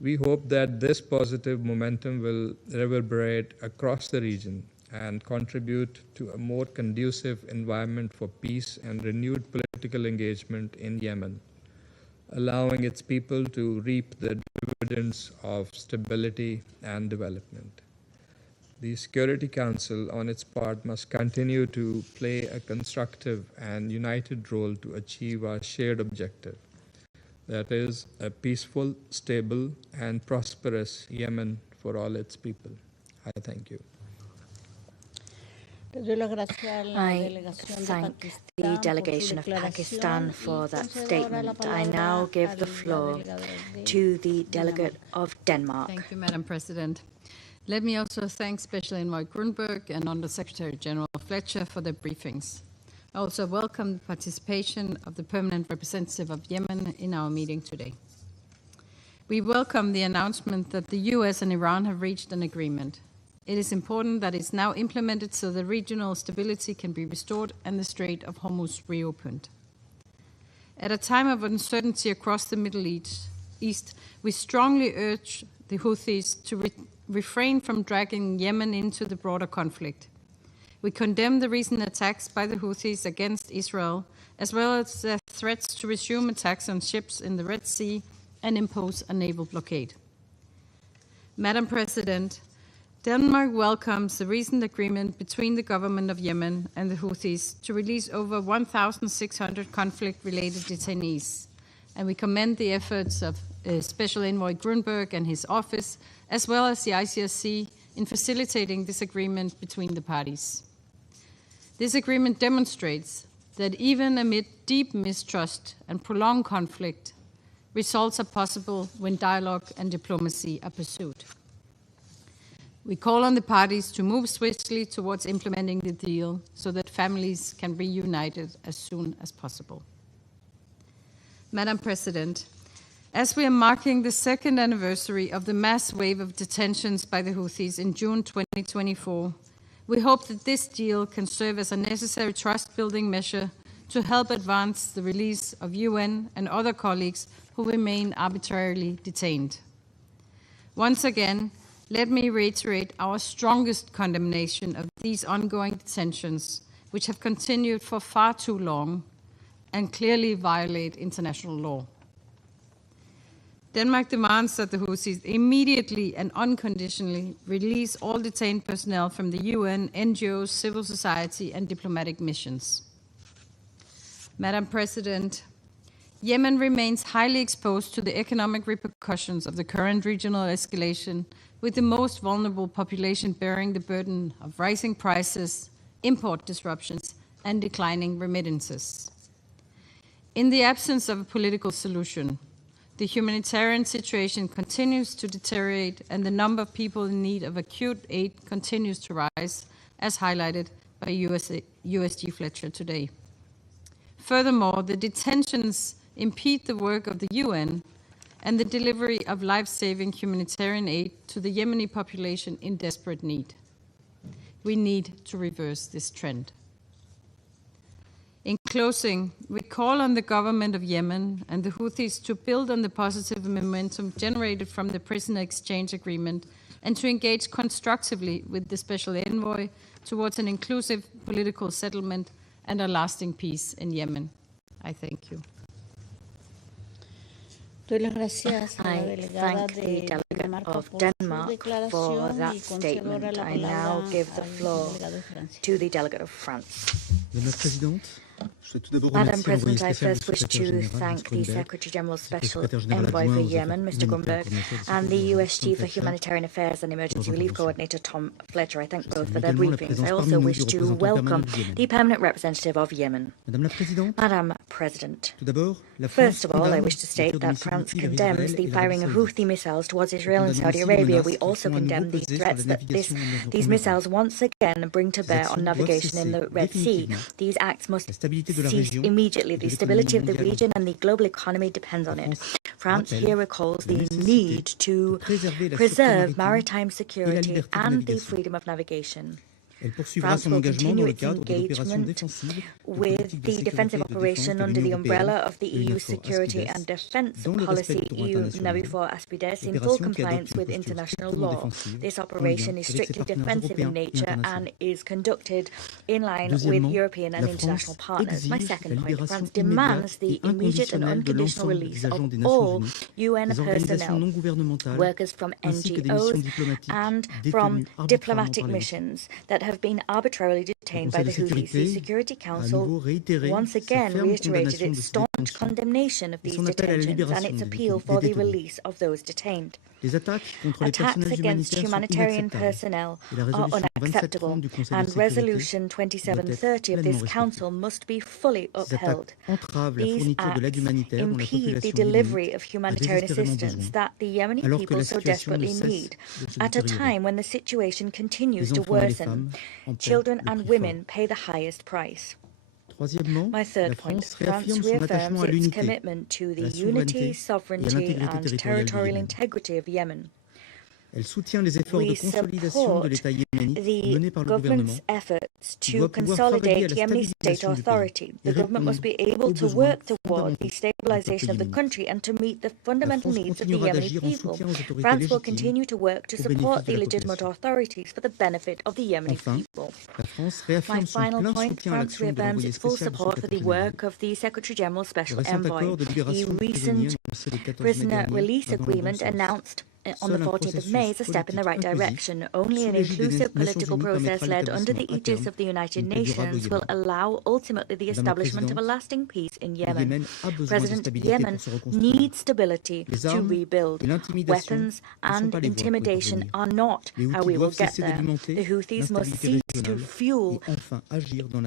We hope that this positive momentum will reverberate across the region and contribute to a more conducive environment for peace and renewed political engagement in Yemen, allowing its people to reap the dividends of stability and development. The Security Council, on its part, must continue to play a constructive and united role to achieve our shared objective, that is, a peaceful, stable, and prosperous Yemen for all its people. I thank you. I thank the delegation of Pakistan for that statement. I now give the floor to the delegate of Denmark. Thank you, Madam President. Let me also thank Special Envoy Grunberg and Under Secretary-General Fletcher for their briefings. I also welcome the participation of the Permanent Representative of Yemen in our meeting today. We welcome the announcement that the US and Iran have reached an agreement. It is important that it's now implemented so the regional stability can be restored and the Strait of Hormuz reopened. At a time of uncertainty across the Middle East, we strongly urge the Houthis to refrain from dragging Yemen into the broader conflict. We condemn the recent attacks by the Houthis against Israel, as well as their threats to resume attacks on ships in the Red Sea and impose a naval blockade. Madam President, Denmark welcomes the recent agreement between the government of Yemen and the Houthis to release over 1,600 conflict-related detainees, and we commend the efforts of Special Envoy Grunberg and his office, as well as the ICRC, in facilitating this agreement between the parties. This agreement demonstrates that even amid deep mistrust and prolonged conflict, results are possible when dialogue and diplomacy are pursued. We call on the parties to move swiftly towards implementing the deal so that families can be reunited as soon as possible. Madam President, as we are marking the second anniversary of the mass wave of detentions by the Houthis in June 2024, we hope that this deal can serve as a necessary trust-building measure to help advance the release of UN and other colleagues who remain arbitrarily detained. Once again, let me reiterate our strongest condemnation of these ongoing tensions, which have continued for far too long and clearly violate international law. Denmark demands that the Houthis immediately and unconditionally release all detained personnel from the UN, NGOs, civil society, and diplomatic missions. Madam President, Yemen remains highly exposed to the economic repercussions of the current regional escalation, with the most vulnerable population bearing the burden of rising prices, import disruptions, and declining remittances. In the absence of a political solution, the humanitarian situation continues to deteriorate and the number of people in need of acute aid continues to rise, as highlighted by USG Fletcher today. Furthermore, the detentions impede the work of the UN and the delivery of life-saving humanitarian aid to the Yemeni population in desperate need. We need to reverse this trend. In closing, we call on the government of Yemen and the Houthis to build on the positive momentum generated from the prisoner exchange agreement and to engage constructively with the special envoy towards an inclusive political settlement and a lasting peace in Yemen. I thank you. I thank the delegate of Denmark for that statement. I now give the floor to the delegate of France. Madam President, I first wish to thank the Secretary-General Special Envoy for Yemen, Mr. Grunberg, and the USG for Humanitarian Affairs and Emergency Relief Coordinator, Tom Fletcher. I thank both for their briefings. I also wish to welcome the Permanent Representative of Yemen. Madam President, first of all, I wish to state that France condemns the firing of Houthi missiles towards Israel and Saudi Arabia. We also condemn the threats that these missiles once again bring to bear on navigation in the Red Sea. These acts must cease immediately. The stability of the region and the global economy depends on it. France here recalls the need to preserve maritime security and the freedom of navigation. France will continue its engagement with the defensive operation under the umbrella of the EU security and defence policy, EU Navifor Aspides, in full compliance with international law. This operation is strictly defensive in nature and is conducted in line with European and international partners. My second point, France demands the immediate and unconditional release of all UN personnel, workers from NGOs and from diplomatic missions that have been arbitrarily detained by the Houthis. The Security Council once again reiterated its staunch condemnation of these detentions and its appeal for the release of those detained. Attacks against humanitarian personnel are unacceptable, and Resolution 2730 of this Council must be fully upheld. These acts impede the delivery of humanitarian assistance that the Yemeni people so desperately need, at a time when the situation continues to worsen. Children and women pay the highest price. My third point, France reaffirms its commitment to the unity, sovereignty and territorial integrity of Yemen. We support the government's efforts to consolidate Yemeni state authority. The government must be able to work toward the stabilization of the country and to meet the fundamental needs of the Yemeni people. France will continue to work to support the legitimate authorities for the benefit of the Yemeni people. My final point, France reaffirms its full support for the work of the Secretary-General Special Envoy. The recent prisoner release agreement announced on the 14th of May is a step in the right direction. Only an inclusive political process led under the aegis of the United Nations will allow ultimately the establishment of a lasting peace in Yemen. President, Yemen needs stability to rebuild. Weapons and intimidation are not how we will get there. The Houthis must cease to fuel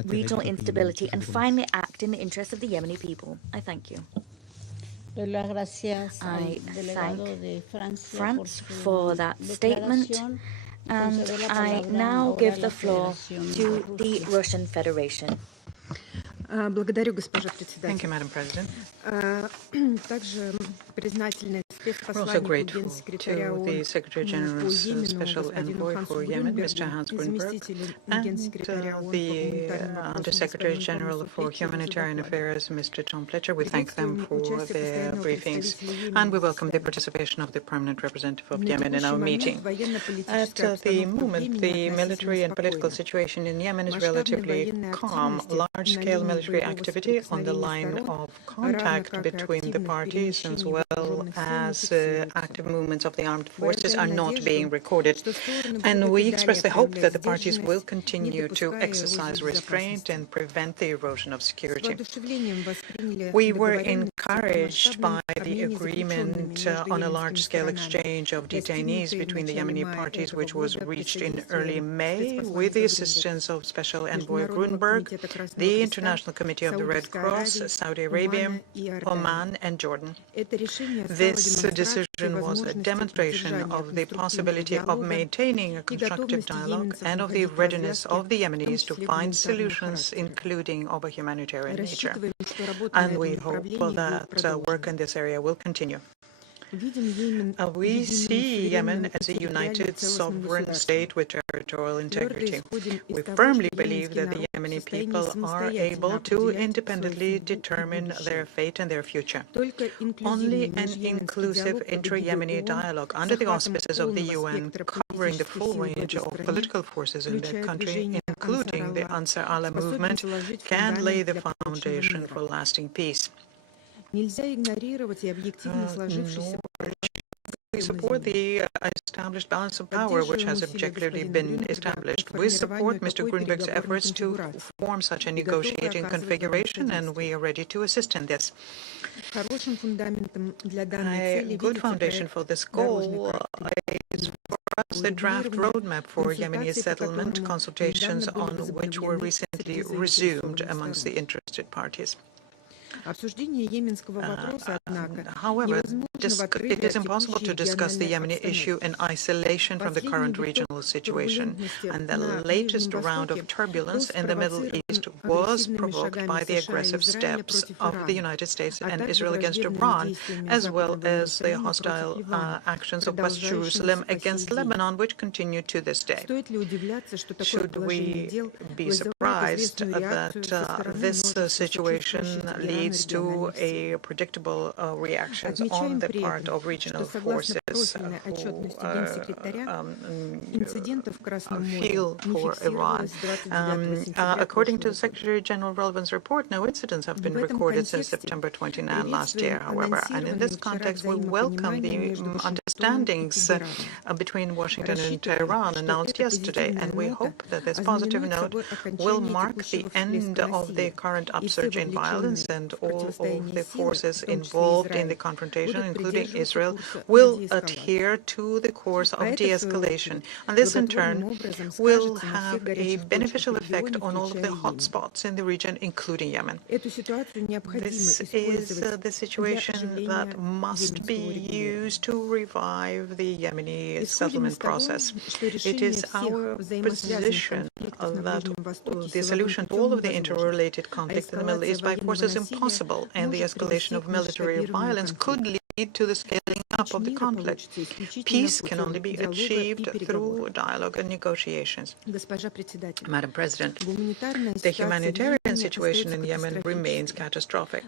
regional instability and finally act in the interests of the Yemeni people. I thank you. I thank France for that statement, and I now give the floor to the Russian Federation. Thank you, Madam President. We're also grateful to the Secretary-General's Special Envoy for Yemen, Mr. Hans Grunberg, and the Under-Secretary-General for Humanitarian Affairs, Mr. Tom Fletcher. We thank them for their briefings, and we welcome the participation of the Permanent Representative of Yemen in our meeting. At the moment, the military and political situation in Yemen is relatively calm. Large-scale military activity on the line of contact between the parties, as well as active movements of the armed forces, are not being recorded. And we express the hope that the parties will continue to exercise restraint and prevent the erosion of security. We were encouraged by the agreement on a large-scale exchange of detainees between the Yemeni parties, which was reached in early May with the assistance of Special Envoy Grunberg, the International Committee of the Red Cross, Saudi Arabia, Oman, and Jordan. This decision was a demonstration of the possibility of maintaining a constructive dialogue and of the readiness of the Yemenis to find solutions, including of a humanitarian nature. And we hope that work in this area will continue. We see Yemen as a united sovereign state with territorial integrity. We firmly believe that the Yemeni people are able to independently determine their fate and their future. Only an inclusive intra-Yemeni dialogue under the auspices of the UN, covering the full range of political forces in the country, including the Ansar Allah movement, can lay the foundation for lasting peace. We support the established balance of power, which has objectively been established. We support Mr. Grunberg's efforts to form such a negotiating configuration, and we are ready to assist in this. A good foundation for this goal is for us the draft roadmap for Yemeni settlement consultations, on which were recently resumed amongst the interested parties. However, it is impossible to discuss the Yemeni issue in isolation from the current regional situation, and the latest round of turbulence in the Middle East was provoked by the aggressive steps of the United States and Israel against Iran, as well as the hostile actions of West Jerusalem against Lebanon, which continue to this day. Should we be surprised that this situation leads to a predictable reactions on the part of regional forces who feel for Iran? According to the Secretary-General Relevance Report, no incidents have been recorded since September 29 last year, however. And in this context, we welcome the understandings between Washington and Tehran announced yesterday, and we hope that this positive note will mark the end of the current upsurge in violence, and all of the forces involved in the confrontation, including Israel, will adhere to the course of de-escalation. And this, in turn, will have a beneficial effect on all of the hotspots in the region, including Yemen. This is the situation that must be used to revive the Yemeni settlement process. It is our position that the solution to all of the interrelated conflicts in the Middle East by force is impossible, and the escalation of military violence could lead to the scaling up of the conflict. Peace can only be achieved through dialogue and negotiations. Madam President, the humanitarian situation in Yemen remains catastrophic.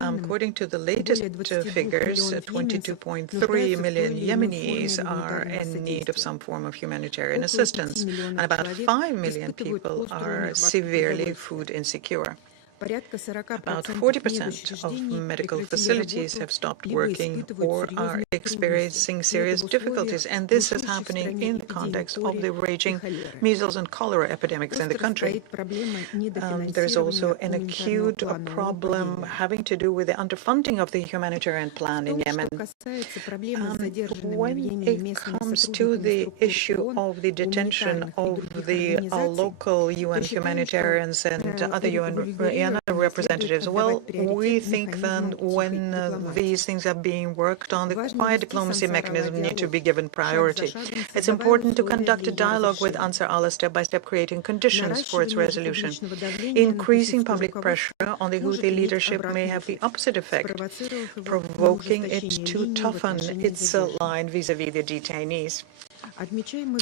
According to the latest figures, 22.3 million Yemenis are in need of some form of humanitarian assistance, and about 5 million people are severely food insecure. About 40% of medical facilities have stopped working or are experiencing serious difficulties, and this is happening in the context of the raging measles and cholera epidemics in the country. There is also an acute problem having to do with the underfunding of the humanitarian plan in Yemen. When it comes to the issue of the detention of the local UN humanitarians and other UN and other representatives. Well, we think that when these things are being worked on, the quiet diplomacy mechanism need to be given priority. It's important to conduct a dialogue with Ansar Allah, step by step creating conditions for its resolution. Increasing public pressure on the Houthi leadership may have the opposite effect, provoking it to toughen its line vis-à-vis the detainees.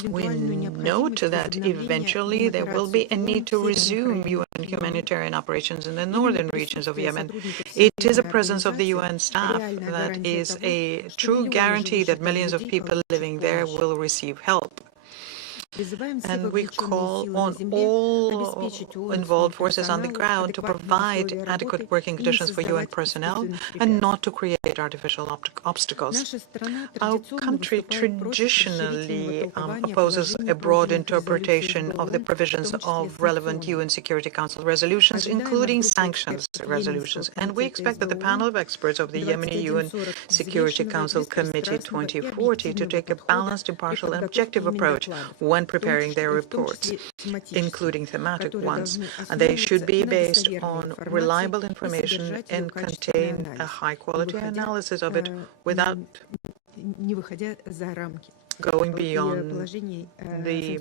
We note that eventually there will be a need to resume UN humanitarian operations in the northern regions of Yemen. It is a presence of the UN staff that is a true guarantee that millions of people living there will receive help. And we call on all involved forces on the ground to provide adequate working conditions for UN personnel and not to create artificial obstacles. Our country traditionally opposes a broad interpretation of the provisions of relevant UN Security Council resolutions, including sanctions resolutions. And we expect that the panel of experts of the Yemeni UN Security Council Committee 2040 to take a balanced, impartial, and objective approach when preparing their reports, including thematic ones, and they should be based on reliable information and contain a high-quality analysis of it without going beyond the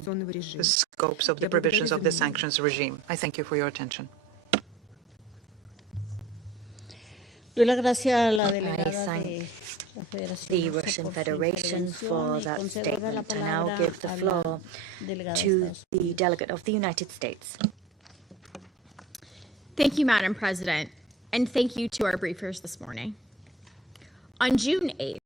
scopes of the provisions of the sanctions regime. I thank you for your attention. I thank the Russian Federation for that statement. I now give the floor to the delegate of the United States. Thank you, Madam President, and thank you to our briefers this morning. On June 8th,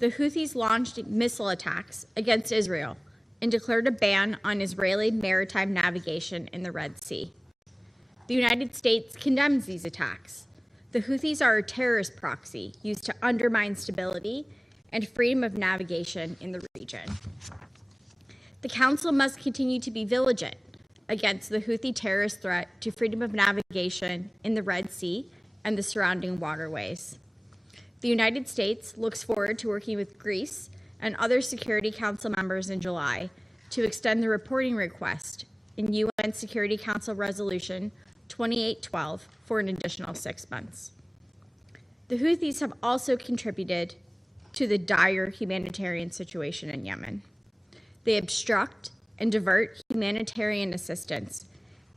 the Houthis launched missile attacks against Israel and declared a ban on Israeli maritime navigation in the Red Sea. The United States condemns these attacks. The Houthis are a terrorist proxy used to undermine stability and freedom of navigation in the region. The Council must continue to be vigilant against the Houthi terrorist threat to freedom of navigation in the Red Sea and the surrounding waterways. The United States looks forward to working with Greece and other Security Council members in July to extend the reporting request in UN Security Council Resolution 2812 for an additional 6 months. The Houthis have also contributed to the dire humanitarian situation in Yemen. They obstruct and divert humanitarian assistance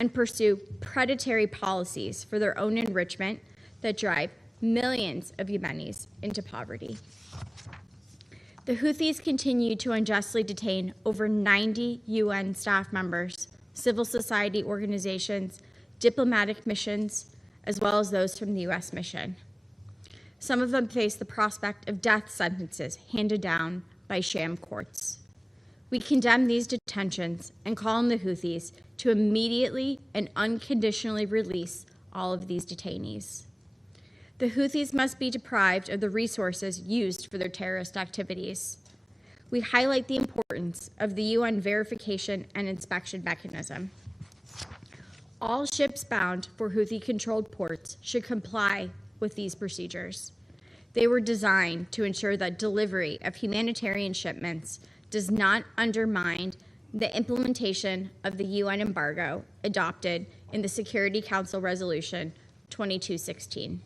and pursue predatory policies for their own enrichment that drive millions of Yemenis into poverty. The Houthis continue to unjustly detain over 90 UN staff members, civil society organizations, diplomatic missions, as well as those from the U.S. mission. Some of them face the prospect of death sentences handed down by sham courts. We condemn these detentions and call on the Houthis to immediately and unconditionally release all of these detainees. The Houthis must be deprived of the resources used for their terrorist activities. We highlight the importance of the UN verification and inspection mechanism. All ships bound for Houthi-controlled ports should comply with these procedures. They were designed to ensure that delivery of humanitarian shipments does not undermine the implementation of the UN embargo adopted in the Security Council Resolution 2216.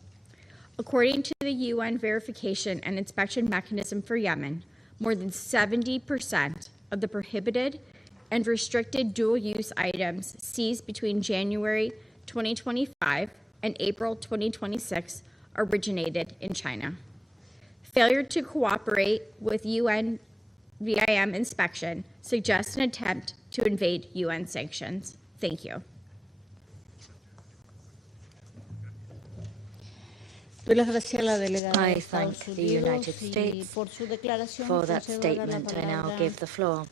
According to the UN verification and inspection mechanism for Yemen, more than 70% of the prohibited and restricted dual-use items seized between January 2025 and April 2026 originated in China. Failure to cooperate with UN VIM inspection suggests an attempt to invade UN sanctions. Thank you. I thank the United States for that statement. I now give the floor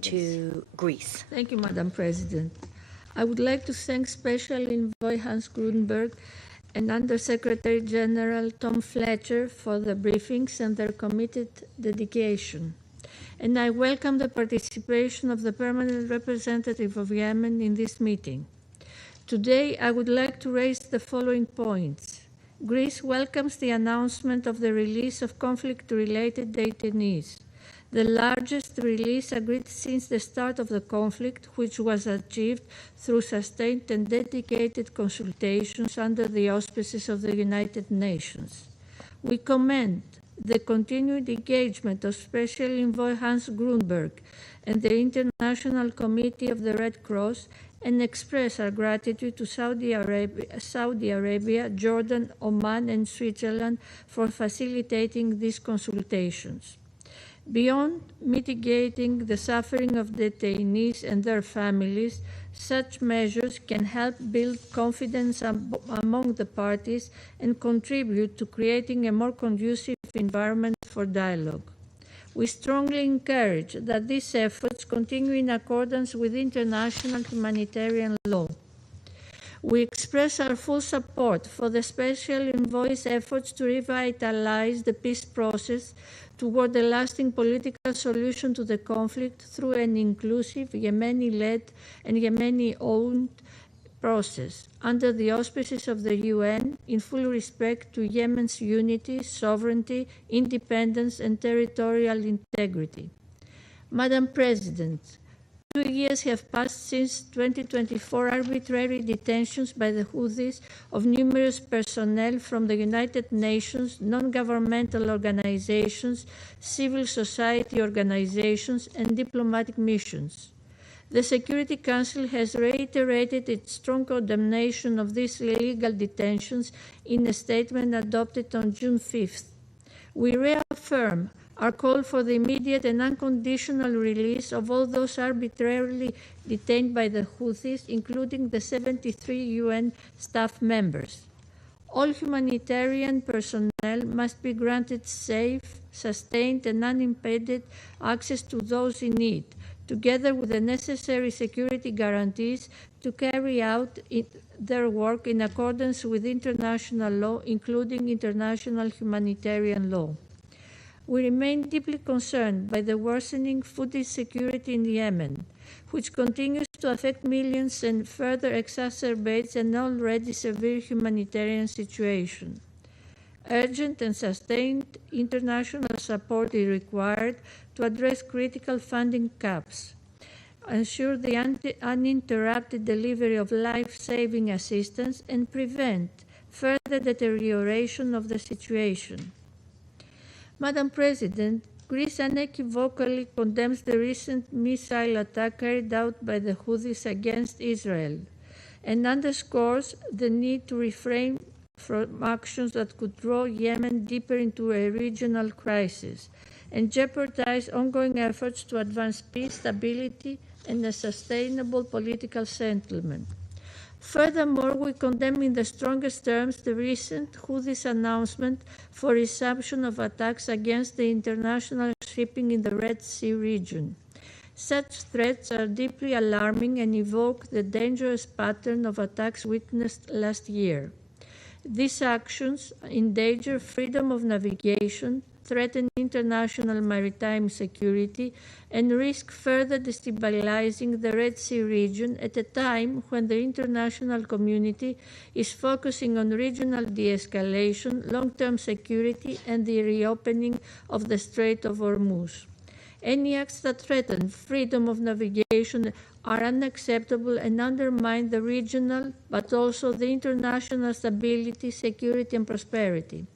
to Greece. Thank you, Madam President. I would like to thank Special Envoy Hans Grundberg and Under-Secretary-General Tom Fletcher for the briefings and their committed dedication. And I welcome the participation of the Permanent Representative of Yemen in this meeting. Today, I would like to raise the following points. Greece welcomes the announcement of the release of conflict-related detainees. the largest release agreed since the start of the conflict, which was achieved through sustained and dedicated consultations under the auspices of the United Nations. We commend the continued engagement of Special Envoy Hans Grunberg and the International Committee of the Red Cross, and express our gratitude to Saudi Arabia, Jordan, Oman, and Switzerland for facilitating these consultations. Beyond mitigating the suffering of detainees and their families, such measures can help build confidence among the parties and contribute to creating a more conducive environment for dialogue. We strongly encourage that these efforts continue in accordance with international humanitarian law. We express our full support for the Special Envoy's efforts to revitalize the peace process toward a lasting political solution to the conflict through an inclusive, Yemeni-led and Yemeni-owned process under the auspices of the UN in full respect to Yemen's unity, sovereignty, independence, and territorial integrity. Madam President, 2 years have passed since 2024 arbitrary detentions by the Houthis of numerous personnel from the United Nations, non-governmental organizations, civil society organizations, and diplomatic missions. The Security Council has reiterated its strong condemnation of these illegal detentions in a statement adopted on June 5th. We reaffirm our call for the immediate and unconditional release of all those arbitrarily detained by the Houthis, including the 73 UN staff members. All humanitarian personnel must be granted safe, sustained, and unimpeded access to those in need, together with the necessary security guarantees to carry out their work in accordance with international law, including international humanitarian law. We remain deeply concerned by the worsening food insecurity in Yemen, which continues to affect millions and further exacerbates an already severe humanitarian situation. Urgent and sustained international support is required to address critical funding gaps, ensure the uninterrupted delivery of life-saving assistance, and prevent further deterioration of the situation. Madam President, Greece unequivocally condemns the recent missile attack carried out by the Houthis against Israel and underscores the need to refrain from actions that could draw Yemen deeper into a regional crisis and jeopardize ongoing efforts to advance peace, stability, and a sustainable political settlement. Furthermore, we condemn in the strongest terms the recent Houthis announcement for resumption of attacks against the international shipping in the Red Sea region. Such threats are deeply alarming and evoke the dangerous pattern of attacks witnessed last year. These actions endanger freedom of navigation, threaten international maritime security, and risk further destabilizing the Red Sea region at a time when the international community is focusing on regional de-escalation, long-term security, and the reopening of the Strait of Hormuz. Any acts that threaten freedom of navigation are unacceptable and undermine the regional, but also the international stability, security, and prosperity.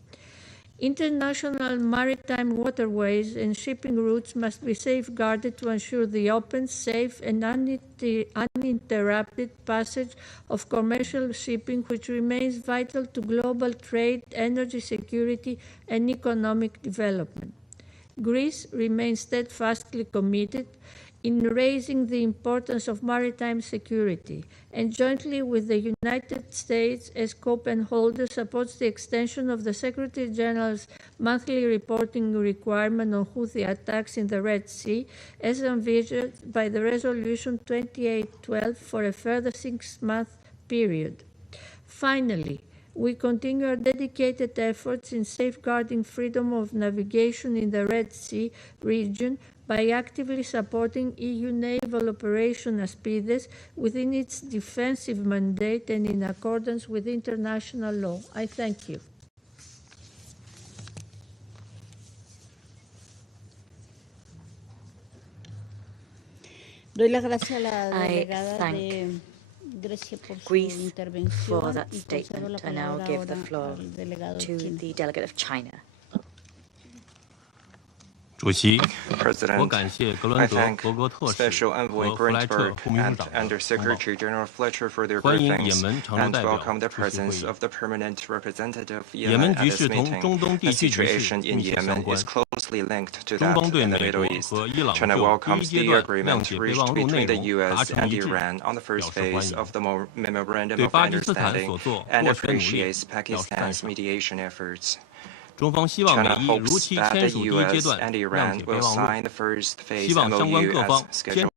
International maritime waterways and shipping routes must be safeguarded to ensure the open, safe, and uninterrupted passage of commercial shipping, which remains vital to global trade, energy security, and economic development. Greece remains steadfastly committed in raising the importance of maritime security, and jointly with the United States as co-pen holder supports the extension of the Secretary-General's monthly reporting requirement on Houthi attacks in the Red Sea, as envisioned by the Resolution 2812 for a further 6-month period. Finally, we continue our dedicated efforts in safeguarding freedom of navigation in the Red Sea region by actively supporting EU naval Operation Aspides within its defensive mandate and in accordance with international law. I thank you. I thank Greece for that statement. I now give the floor to the delegate of China. President, I thank Special Envoy Grundberg and Under-Secretary General Fletcher for their briefings and welcome the presence of the permanent representative of Yemen at this meeting. The situation in Yemen is closely linked to that in the Middle East. China welcomes the agreement reached between the U.S. and Iran on the first phase of the Memorandum of Understanding and appreciates Pakistan's mediation efforts. China hopes that the U.S. and Iran will sign the first phase MOU as scheduled,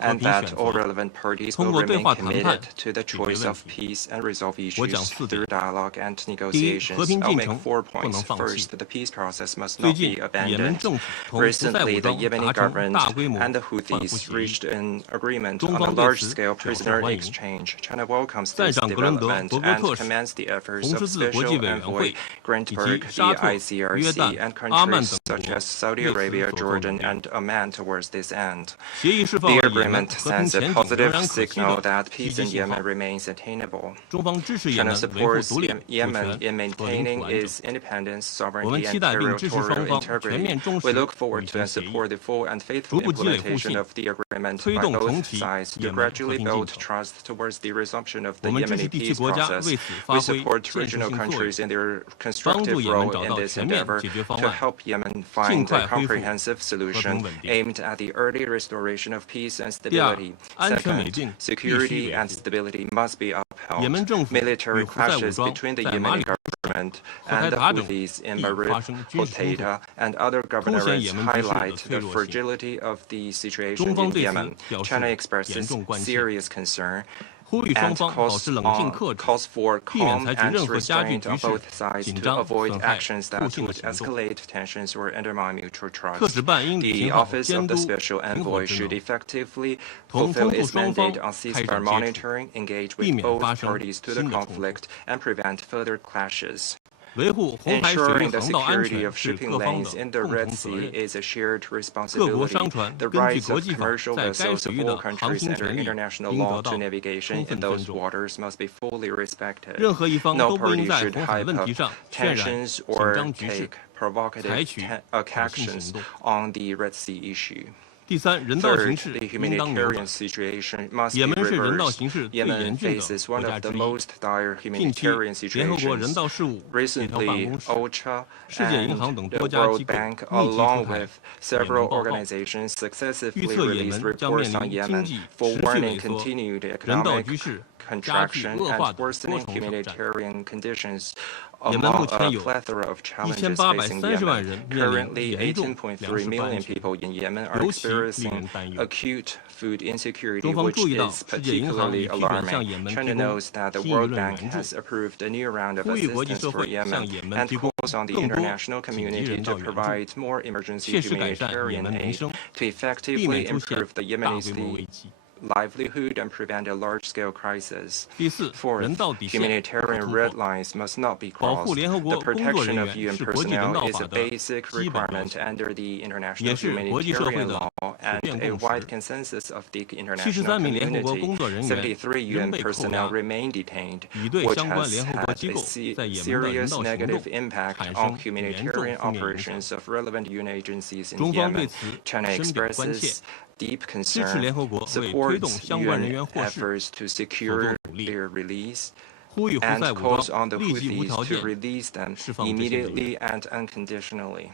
and that all relevant parties will remain committed to the choice of peace and resolve issues through dialogue and negotiations. I'll make 4 points. First, the peace process must not be abandoned. Recently, the Yemeni government and the Houthis reached an agreement on a large-scale prisoner exchange. China welcomes this development and commends the efforts of Special Envoy Grundberg, the ICRC, and countries such as Saudi Arabia, Jordan, and Oman towards this end. The agreement sends a positive signal that peace in Yemen remains attainable. China supports Yemen in maintaining its independence, sovereignty, and territorial integrity. We look forward to and support the full and faithful implementation of the agreement by both sides to gradually build trust towards the resumption of the Yemeni peace process. We support regional countries in their constructive role in this endeavor to help Yemen find a comprehensive solution aimed at the early restoration of peace and stability. Second, security and stability must be upheld. Military clashes between the Yemeni government and the Houthis in Beirut, Hodeida, and other governorates highlight the fragility of the situation in Yemen. China expresses serious concern and calls for calm and restraint on both sides to avoid actions that would escalate tensions or undermine mutual trust. The Office of the Special Envoy should effectively fulfill its mandate on ceasefire monitoring, engage with both parties to the conflict, and prevent further clashes. Ensuring the security of shipping lanes in the Red Sea is a shared responsibility. The rights of commercial vessels of all countries under international law to navigation in those waters must be fully respected. No party should hype up tensions or take provocative actions on the Red Sea issue. Third, the humanitarian situation must be reversed. Yemen faces one of the most dire humanitarian situations. Recently, OCHA and the World Bank, along with several organizations, successively released reports on Yemen for warning continued economic contraction and worsening humanitarian conditions among a plethora of challenges facing Yemen. Currently, 18.3 million people in Yemen are experiencing acute food insecurity, which is particularly alarming. China knows that the World Bank has approved a new round of assistance for Yemen and calls on the international community to provide more emergency humanitarian aid to effectively improve the Yemeni livelihood and prevent a large-scale crisis. Fourth, humanitarian red lines must not be crossed. The protection of UN personnel is a basic requirement under the international humanitarian law and a wide consensus of the international community. 73 UN personnel remain detained, which has had a serious negative impact on humanitarian operations of relevant UN agencies in Yemen. China expresses deep concern, supports UN efforts to secure their release, and calls on the Houthis to release them immediately and unconditionally.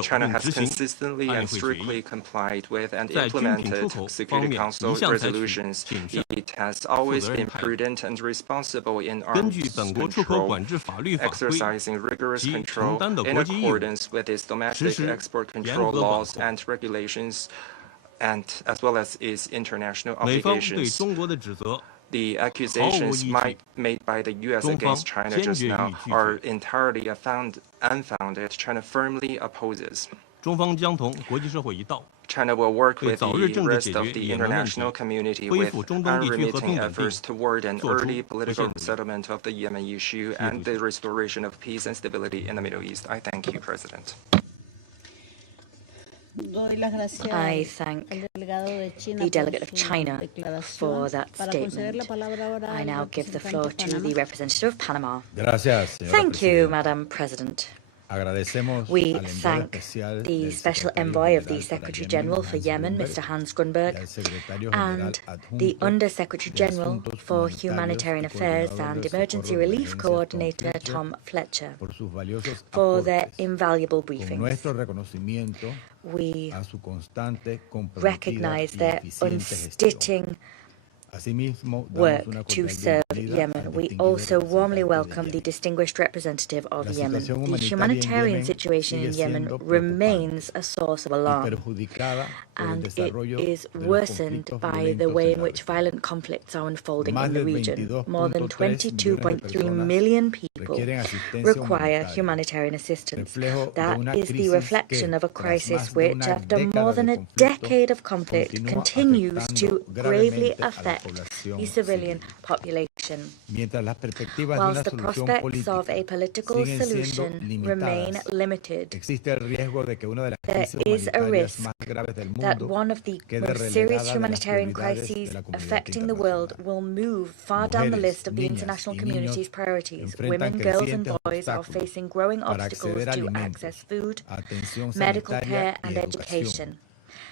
China has consistently and strictly complied with and implemented Security Council resolutions. It has always been prudent and responsible in arms control, exercising rigorous control in accordance with its domestic export control laws and regulations, and as well as its international obligations. The accusations made by the U.S. against China just now are entirely unfounded. China firmly opposes. China will work with the rest of the international community with unremitting efforts toward an early political settlement of the Yemen issue and the restoration of peace and stability in the Middle East. I thank you, President. I thank the delegate of China for that statement. I now give the floor to the representative of Panama. Thank you, Madam President. We thank the Special Envoy of the Secretary-General for Yemen, Mr. Hans Grunberg, and the Under-Secretary-General for Humanitarian Affairs and Emergency Relief Coordinator, Tom Fletcher, for their invaluable briefings. We recognize their unstitting work to serve Yemen. We also warmly welcome the distinguished representative of Yemen. The humanitarian situation in Yemen remains a source of alarm, and it is worsened by the way in which violent conflicts are unfolding in the region. More than 22.3 million people require humanitarian assistance. That is the reflection of a crisis which, after more than a decade of conflict, continues to gravely affect the civilian population. Whilst the prospects of a political solution remain limited, there is a risk that one of the most serious humanitarian crises affecting the world will move far down the list of the international community's priorities. Women, girls and boys are facing growing obstacles to access food, medical care and education.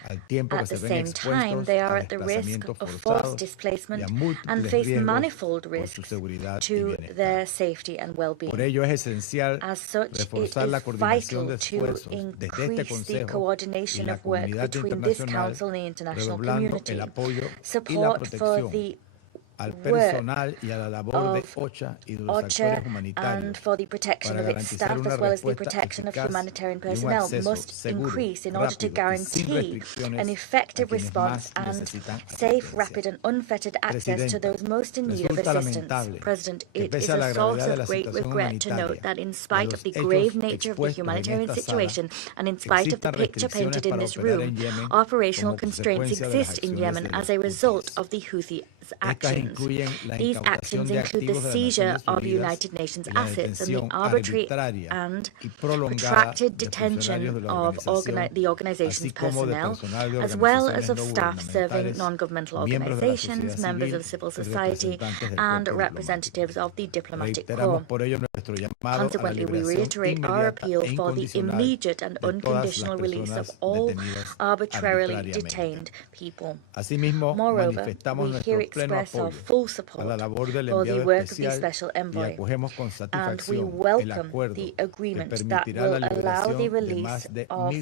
At the same time, they are at the risk of forced displacement and face manifold risks to their safety and well-being. As such, it is vital to increase the coordination of work between this Council and the international community. Support for the work of OCHA and for the protection of its staff as well as the protection of humanitarian personnel must increase in order to guarantee an effective response and safe, rapid and unfettered access to those most in need of assistance. President, it is a source of great regret to note that in spite of the grave nature of the humanitarian situation and in spite of the picture painted in this room, operational constraints exist in Yemen as a result of the Houthi actions. These actions include the seizure of United Nations assets and the arbitrary and protracted detention of the organization's personnel, as well as of staff serving non-governmental organizations, members of civil society, and representatives of the diplomatic corps. Consequently, we reiterate our appeal for the immediate and unconditional release of all arbitrarily detained people. Moreover, we here express our full support for the work of the Special Envoy, and we welcome the agreement that will allow the release of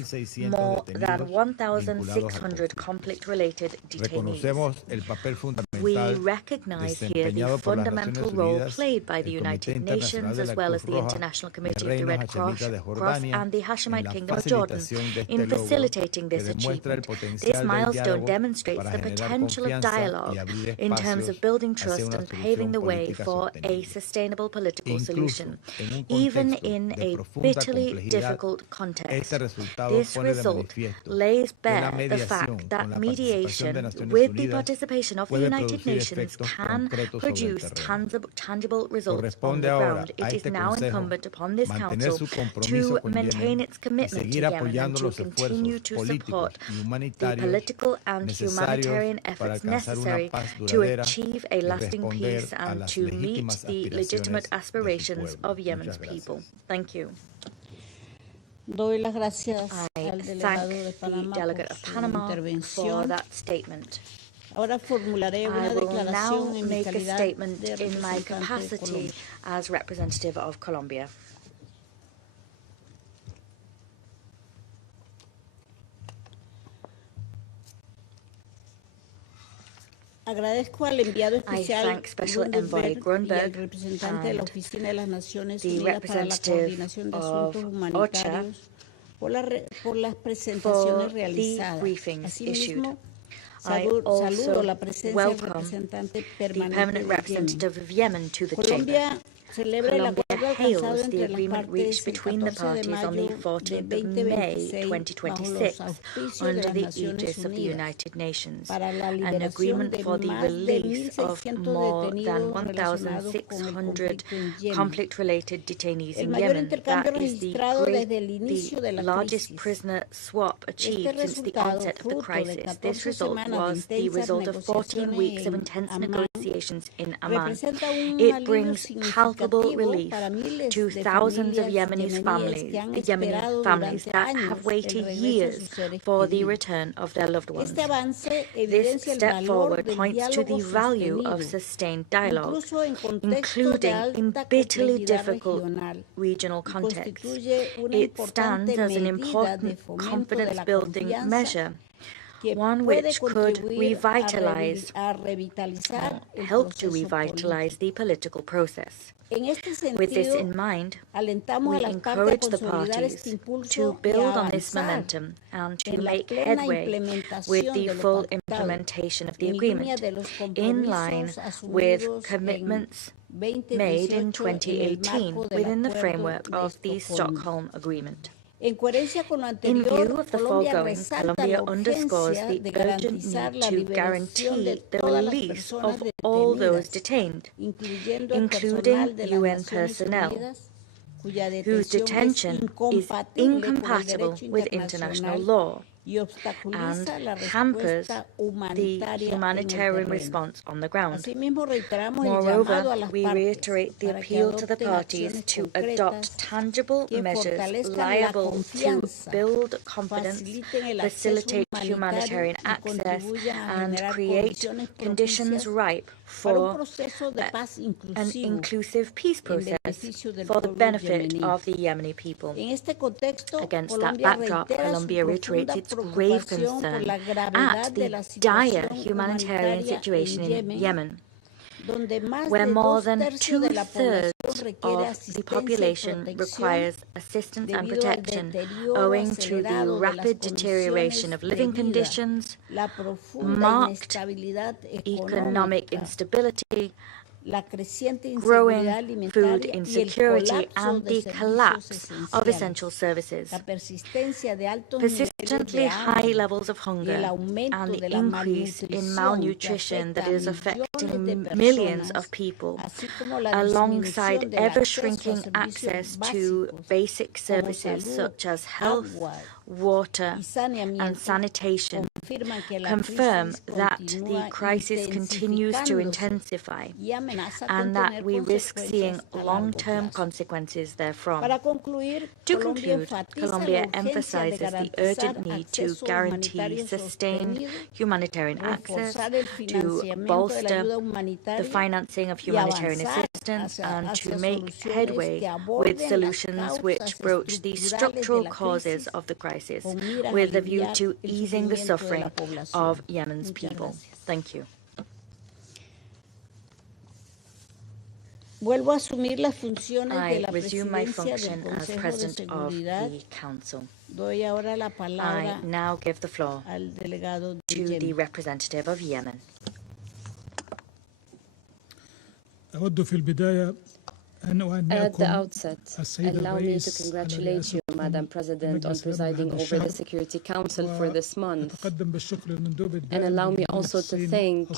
more than 1,600 conflict-related detainees. We recognize here the fundamental role played by the United Nations as well as the International Committee of the Red Cross and the Hashemite Kingdom of Jordan in facilitating this achievement. This milestone demonstrates the potential of dialogue in terms of building trust and paving the way for a sustainable political solution. Even in a bitterly difficult context, this result lays bare the fact that mediation with the participation of the United Nations can produce tangible results on the ground. It is now incumbent upon this Council to maintain its commitment to Yemen and to continue to support the political and humanitarian efforts necessary to achieve a lasting peace and to meet the legitimate aspirations of Yemen's people. Thank you. I thank the delegate of Panama for that statement. I will now make a statement in my capacity as representative of Colombia. I thank Special Envoy Grunberg and the representative of OCHA for the briefings issued. I also welcome the permanent representative of Yemen to the Chamber. Colombia hails the agreement reached between the parties on the 14th of May 2026 under the aegis of the United Nations, an agreement for the release of more than 1,600 conflict-related detainees in Yemen. That is the largest prisoner swap achieved since the onset of the crisis. This result was the result of 14 weeks of intense negotiations in Amman. It brings palpable relief to thousands of Yemeni families that have waited years for the return of their loved ones. This step forward points to the value of sustained dialogue, including in bitterly difficult regional contexts. It stands as an important confidence-building measure, one which could help to revitalize the political process. With this in mind, we encourage the parties to build on this momentum and to make headway with the full implementation of the agreement, in line with commitments made in 2018 within the framework of the Stockholm Agreement. In view of the foregoing, Colombia underscores the urgent need to guarantee the release of all those detained, including UN personnel, whose detention is incompatible with international law and hampers the humanitarian response on the ground. Moreover, we reiterate the appeal to the parties to adopt tangible measures liable to build confidence, facilitate humanitarian access, and create conditions ripe for an inclusive peace process for the benefit of the Yemeni people. Against that backdrop, Colombia reiterates its grave concern at the dire humanitarian situation in Yemen, where more than two-thirds of the population requires assistance and protection owing to the rapid deterioration of living conditions, marked economic instability, growing food insecurity, and the collapse of essential services. Persistently high levels of hunger and the increase in malnutrition that is affecting millions of people, alongside ever-shrinking access to basic services such as health, water, and sanitation, confirm that the crisis continues to intensify and that we risk seeing long-term consequences therefrom. To conclude, Colombia emphasizes the urgent need to guarantee sustained humanitarian access, to bolster the financing of humanitarian assistance, and to make headway with solutions which broach the structural causes of the crisis, with a view to easing the suffering of Yemen's people. Thank you. I resume my function as President of the Council. I now give the floor to the representative of Yemen. At the outset, allow me to congratulate you, Madam President, on presiding over the Security Council for this month. And allow me also to thank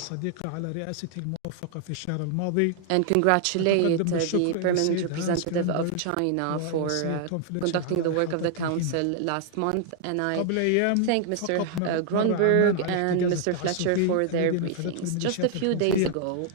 and congratulate the Permanent Representative of China for conducting the work of the Council last month. And I thank Mr. Grunberg and Mr. Fletcher for their briefings. Just a few days ago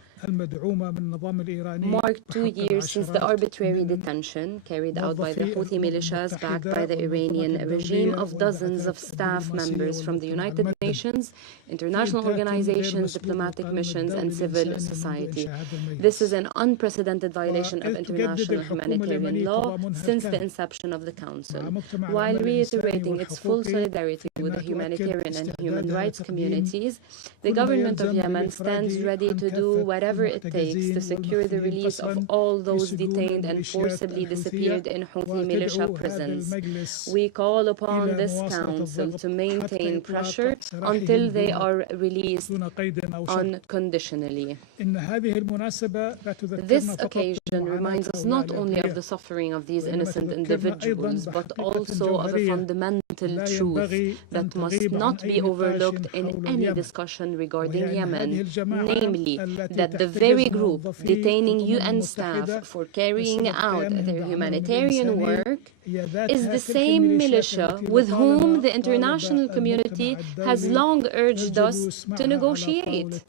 marked 2 years since the arbitrary detention carried out by the Houthi militias backed by the Iranian regime of dozens of staff members from the United Nations, international organizations, diplomatic missions, and civil society. This is an unprecedented violation of international humanitarian law since the inception of the Council. While reiterating its full solidarity with the humanitarian and human rights communities, the government of Yemen stands ready to do whatever it takes to secure the release of all those detained and forcibly disappeared in Houthi militia prisons. We call upon this Council to maintain pressure until they are released unconditionally. This occasion reminds us not only of the suffering of these innocent individuals, but also of a fundamental truth that must not be overlooked in any discussion regarding Yemen, namely that the very group detaining UN staff for carrying out their humanitarian work is the same militia with whom the international community has long urged us to negotiate.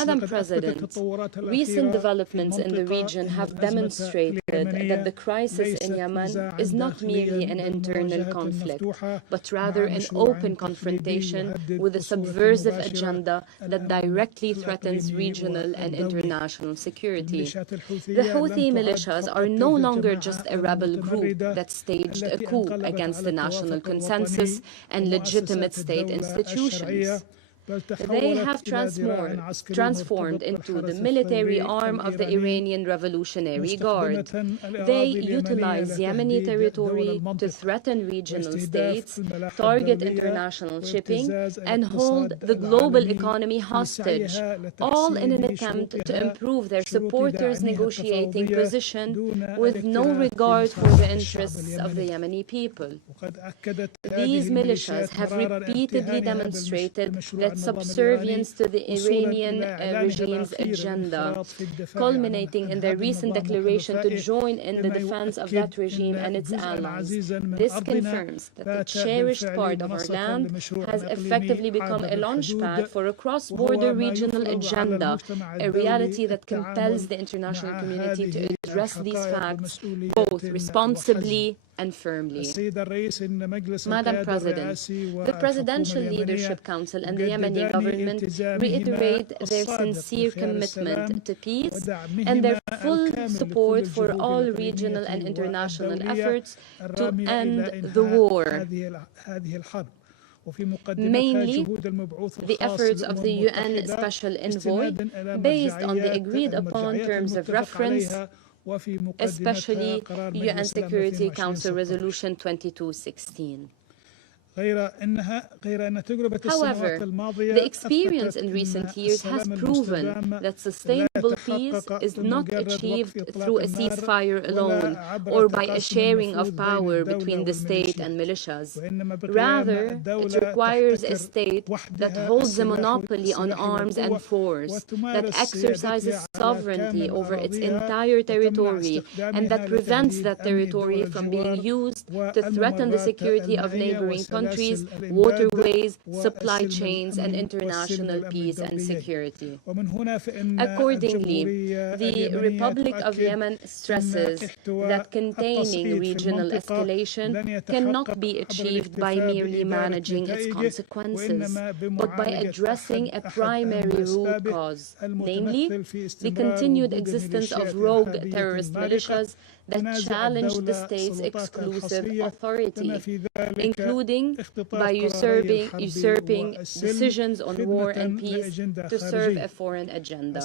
Madam President, recent developments in the region have demonstrated that the crisis in Yemen is not merely an internal conflict, but rather an open confrontation with a subversive agenda that directly threatens regional and international security. The Houthi militias are no longer just a rebel group that staged a coup against the national consensus and legitimate state institutions. They have transformed into the military arm of the Iranian Revolutionary Guard. They utilize Yemeni territory to threaten regional states, target international shipping, and hold the global economy hostage, all in an attempt to improve their supporters' negotiating position with no regard for the interests of the Yemeni people. These militias have repeatedly demonstrated that subservience to the Iranian regime's agenda, culminating in their recent declaration to join in the defense of that regime and its allies. This confirms that the cherished part of our land has effectively become a launchpad for a cross-border regional agenda, a reality that compels the international community to address these facts both responsibly and firmly. Madam President, the Presidential Leadership Council and the Yemeni government reiterate their sincere commitment to peace and their full support for all regional and international efforts to end the war. Mainly, the efforts of the UN Special Envoy based on the agreed-upon terms of reference, especially UN Security Council Resolution 2216. However, the experience in recent years has proven that sustainable peace is not achieved through a ceasefire alone or by a sharing of power between the state and militias. Rather, it requires a state that holds a monopoly on arms and force, that exercises sovereignty over its entire territory, and that prevents that territory from being used to threaten the security of neighboring countries, waterways, supply chains, and international peace and security. Accordingly, the Republic of Yemen stresses that containing regional escalation cannot be achieved by merely managing its consequences, but by addressing a primary root cause, namely the continued existence of rogue terrorist militias that challenge the state's exclusive authority, including by usurping decisions on war and peace to serve a foreign agenda.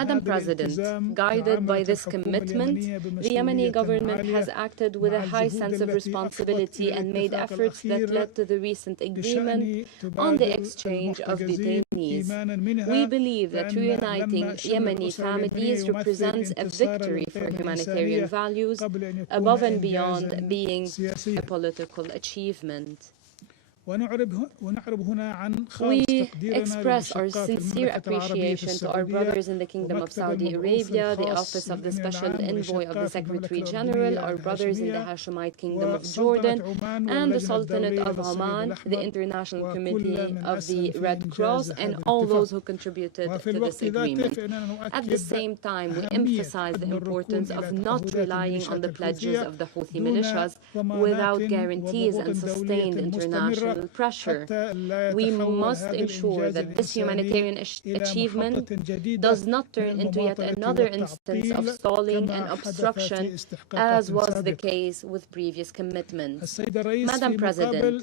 Madam President, guided by this commitment, the Yemeni government has acted with a high sense of responsibility and made efforts that led to the recent agreement on the exchange of detainees. We believe that reuniting Yemeni families represents a victory for humanitarian values above and beyond being a political achievement. We express our sincere appreciation to our brothers in the Kingdom of Saudi Arabia, the Office of the Special Envoy of the Secretary-General, our brothers in the Hashemite Kingdom of Jordan, and the Sultanate of Oman, the International Committee of the Red Cross, and all those who contributed to this agreement. At the same time, we emphasize the importance of not relying on the pledges of the Houthi militias without guarantees and sustained international international pressure. We must ensure that this humanitarian achievement does not turn into yet another instance of stalling and obstruction, as was the case with previous commitments. Madam President,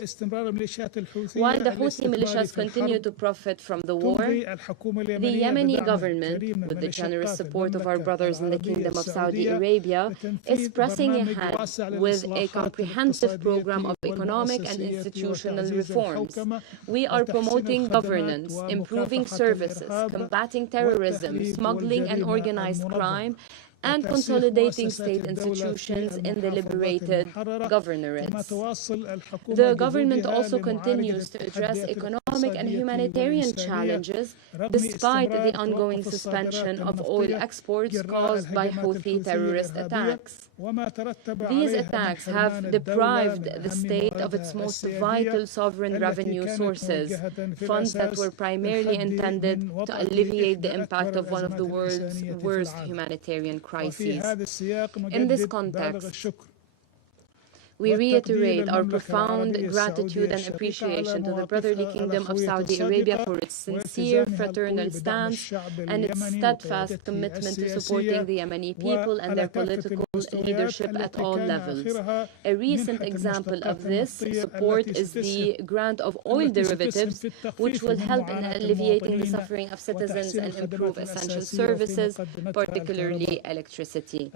while the Houthi militias continue to profit from the war, the Yemeni government, with the generous support of our brothers in the Kingdom of Saudi Arabia, is pressing ahead with a comprehensive program of economic and institutional reforms. We are promoting governance, improving services, combating terrorism, smuggling and organized crime, and consolidating state institutions in the liberated governorates. The government also continues to address economic and humanitarian challenges despite the ongoing suspension of oil exports caused by Houthi terrorist attacks. These attacks have deprived the state of its most vital sovereign revenue sources, funds that were primarily intended to alleviate the impact of one of the world's worst humanitarian crises. In this context, we reiterate our profound gratitude and appreciation to the brotherly Kingdom of Saudi Arabia for its sincere, fraternal stance and its steadfast commitment to supporting the Yemeni people and their political leadership at all levels. A recent example of this support is the grant of oil derivatives, which will help in alleviating the suffering of citizens and improve essential services, particularly electricity.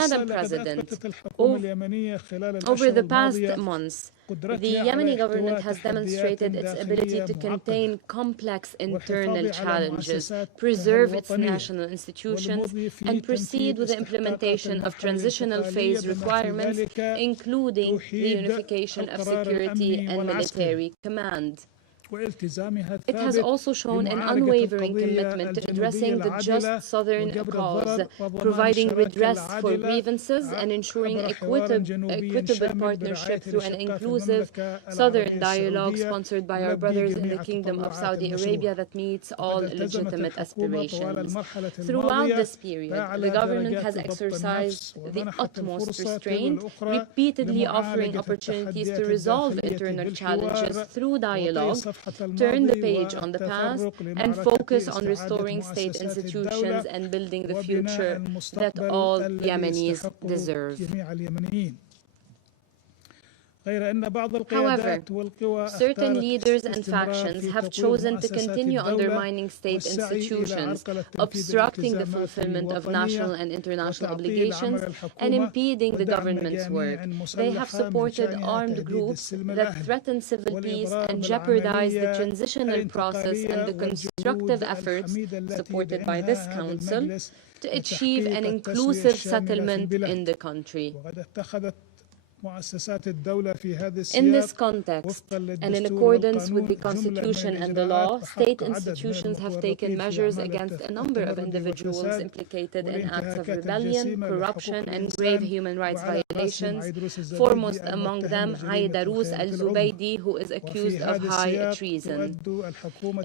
Madam President, over the past months, the Yemeni government has demonstrated its ability to contain complex internal challenges, preserve its national institutions, and proceed with the implementation of transitional phase requirements, including the unification of security and military command. It has also shown an unwavering commitment to addressing the just southern cause, providing redress for grievances and ensuring equitable partnership through an inclusive southern dialogue sponsored by our brothers in the Kingdom of Saudi Arabia that meets all legitimate aspirations. Throughout this period, the government has exercised the utmost restraint, repeatedly offering opportunities to resolve internal challenges through dialogue, turn the page on the past, and focus on restoring state institutions and building the future that all Yemenis deserve. However, certain leaders and factions have chosen to continue undermining state institutions, obstructing the fulfillment of national and international obligations, and impeding the government's work. They have supported armed groups that threaten civil peace and jeopardize the transitional process and the constructive efforts supported by this council to achieve an inclusive settlement in the country. In this context, and in accordance with the Constitution and the law, state institutions have taken measures against a number of individuals implicated in acts of rebellion, corruption, and grave human rights violations, foremost among them Aidarus al-Zubaydi, who is accused of high treason.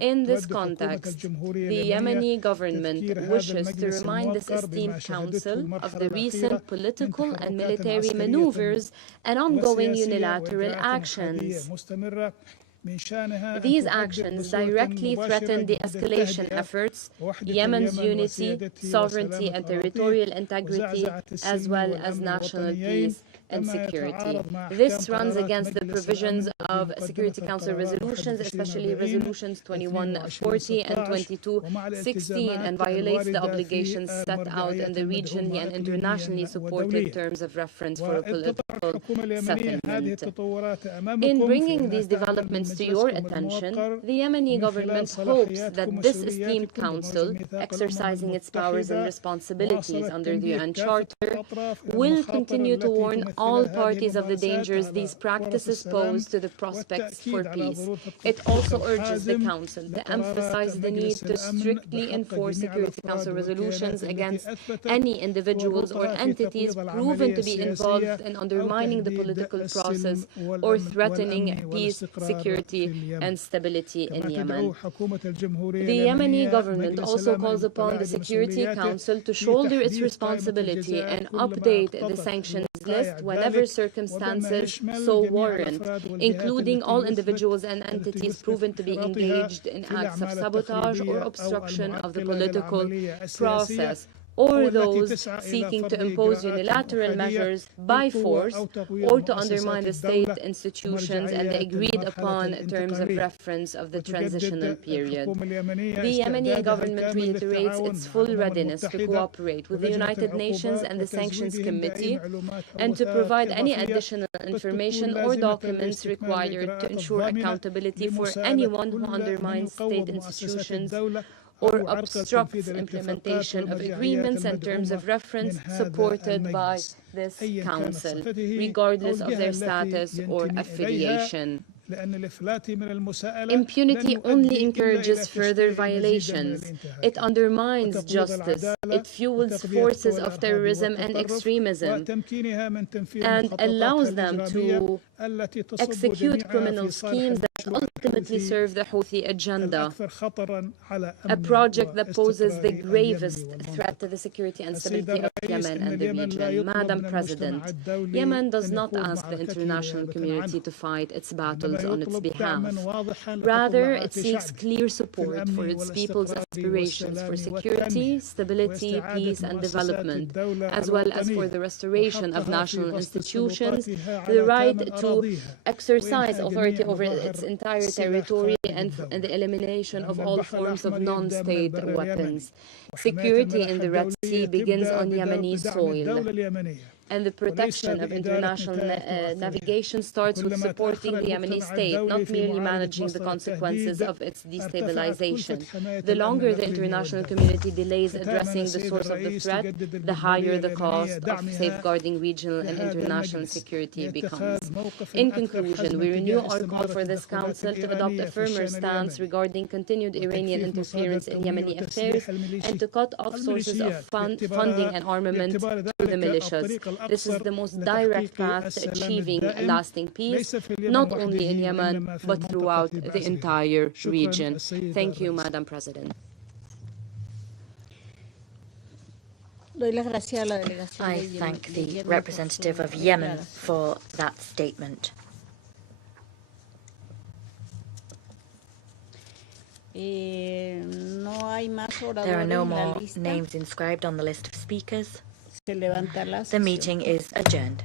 In this context, the Yemeni government wishes to remind this esteemed council of the recent political and military maneuvers and ongoing unilateral actions. These actions directly threaten the escalation efforts, Yemen's unity, sovereignty and territorial integrity, as well as national peace and security. This runs against the provisions of Security Council resolutions, especially resolutions 2140 and 2216, and violates the obligations set out in the regionally and internationally supported terms of reference for a political settlement. In bringing these developments to your attention, the Yemeni government hopes that this esteemed council, exercising its powers and responsibilities under the UN Charter, will continue to warn all parties of the dangers these practices pose to the prospects for peace. It also urges the Council to emphasize the need to strictly enforce Security Council resolutions against any individuals or entities proven to be involved in undermining the political process or threatening peace, security, and stability in Yemen. The Yemeni government also calls upon the Security Council to shoulder its responsibility and update the sanctions list whenever circumstances so warrant, including all individuals and entities proven to be engaged in acts of sabotage or obstruction of the political process, or those seeking to impose unilateral measures by force or to undermine the state institutions and the agreed-upon terms of reference of the transitional period. The Yemeni government reiterates its full readiness to cooperate with the United Nations and the Sanctions Committee and to provide any additional information or documents required to ensure accountability for anyone who undermines state institutions or obstructs implementation of agreements and terms of reference supported by this Council, regardless of their status or affiliation. Impunity only encourages further violations. It undermines justice. It fuels forces of terrorism and extremism and allows them to execute criminal schemes that ultimately serve the Houthi agenda, a project that poses the gravest threat to the security and stability of Yemen and the region. Madam President, Yemen does not ask the international community to fight its battles on its behalf. Rather, it seeks clear support for its people's aspirations for security, stability, peace, and development, as well as for the restoration of national institutions, the right to exercise authority over its entire territory, and the elimination of all forms of non-state weapons. Security in the Red Sea begins on Yemeni soil, and the protection of international navigation starts with supporting the Yemeni state, not merely managing the consequences of its destabilization. The longer the international community delays addressing the source of the threat, the higher the cost of safeguarding regional and international security becomes. In conclusion, we renew our call for this Council to adopt a firmer stance regarding continued Iranian interference in Yemeni affairs and to cut off sources of funding and armament to the militias. This is the most direct path to achieving lasting peace, not only in Yemen, but throughout the entire region. Thank you, Madam President. I thank the representative of Yemen for that statement. There are no more names inscribed on the list of speakers. The meeting is adjourned.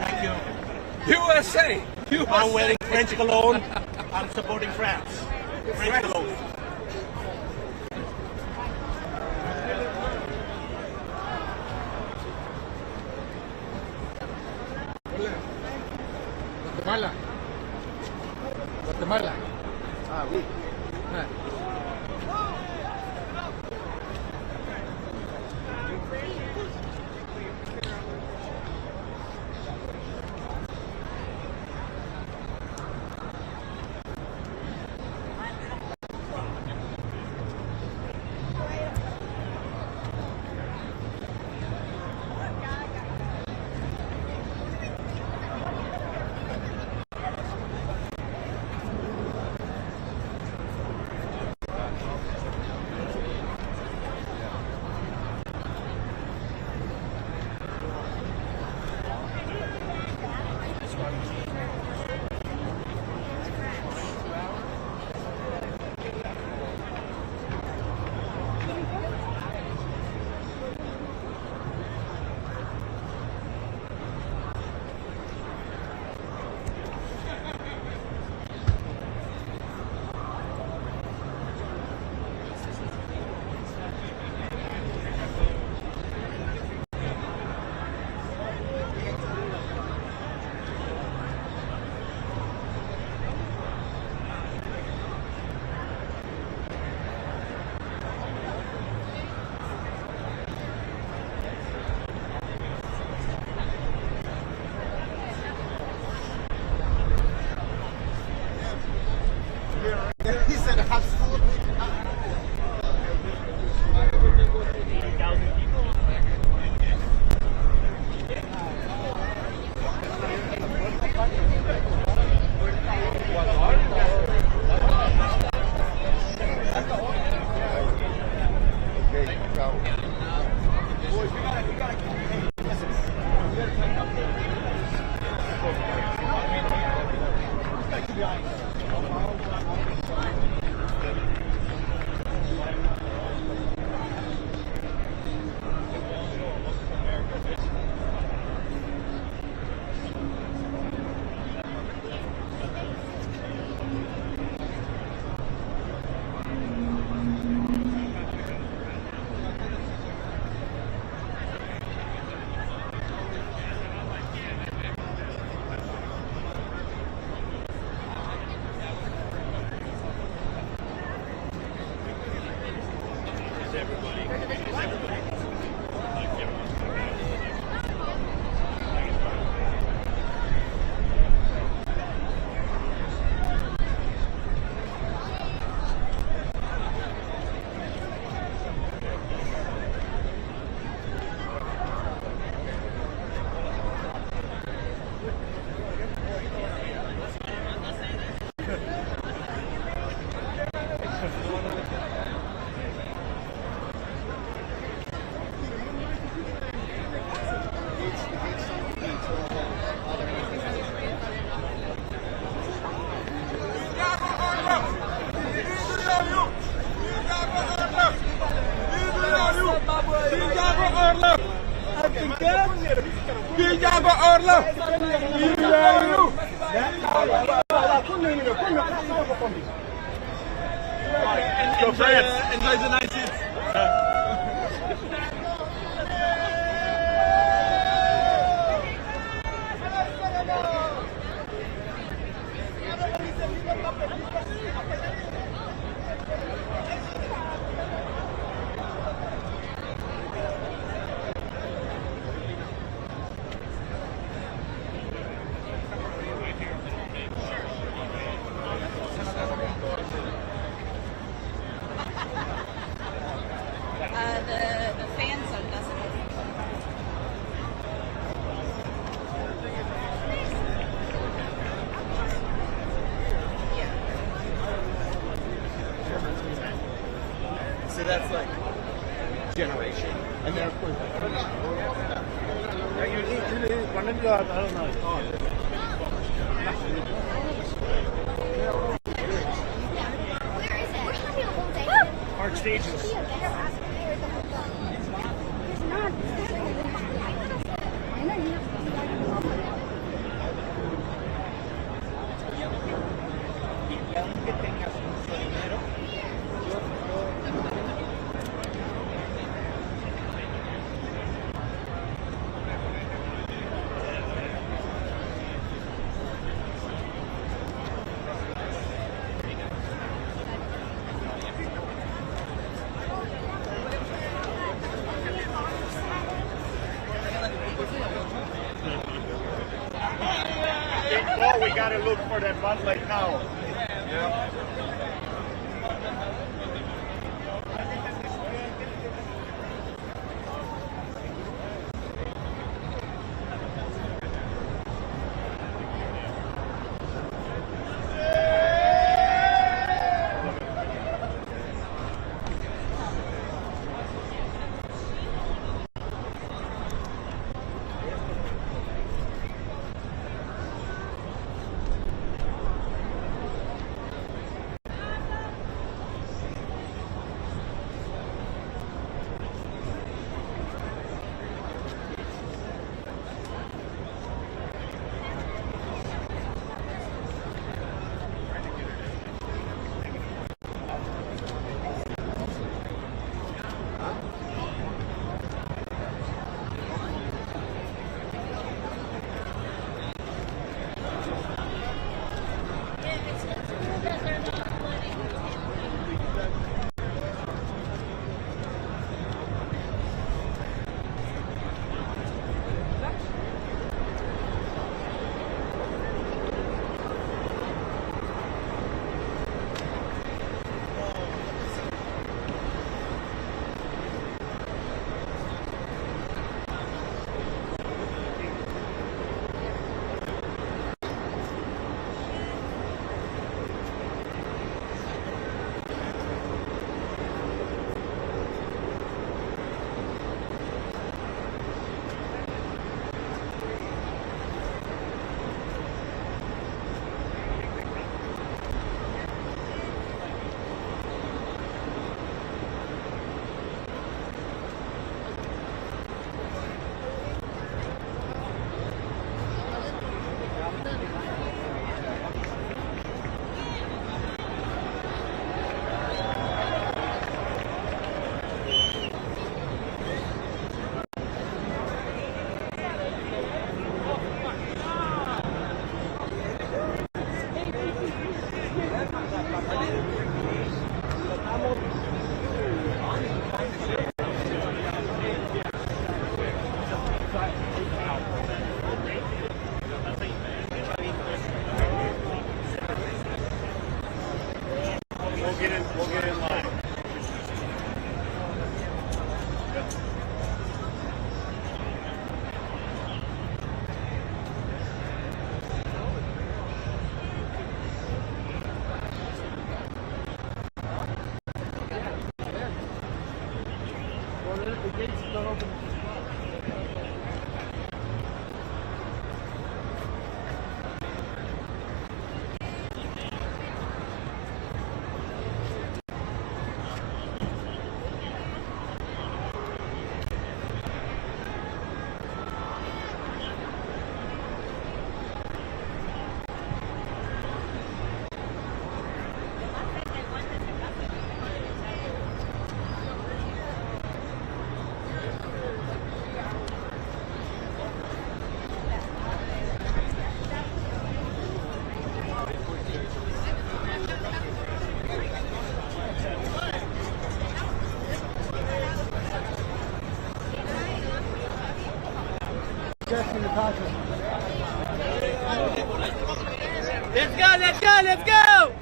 Thank you. USA! I'm wearing French cologne. I'm supporting France. French cologne. Guatemala. Guatemala. Ah, oui. He said absolutely. Enjoy the night seats. So that's like generation. And then of course Park stages. we got to look for that one like now. Yeah. Let's go, let's go, let's go!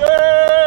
Yeah!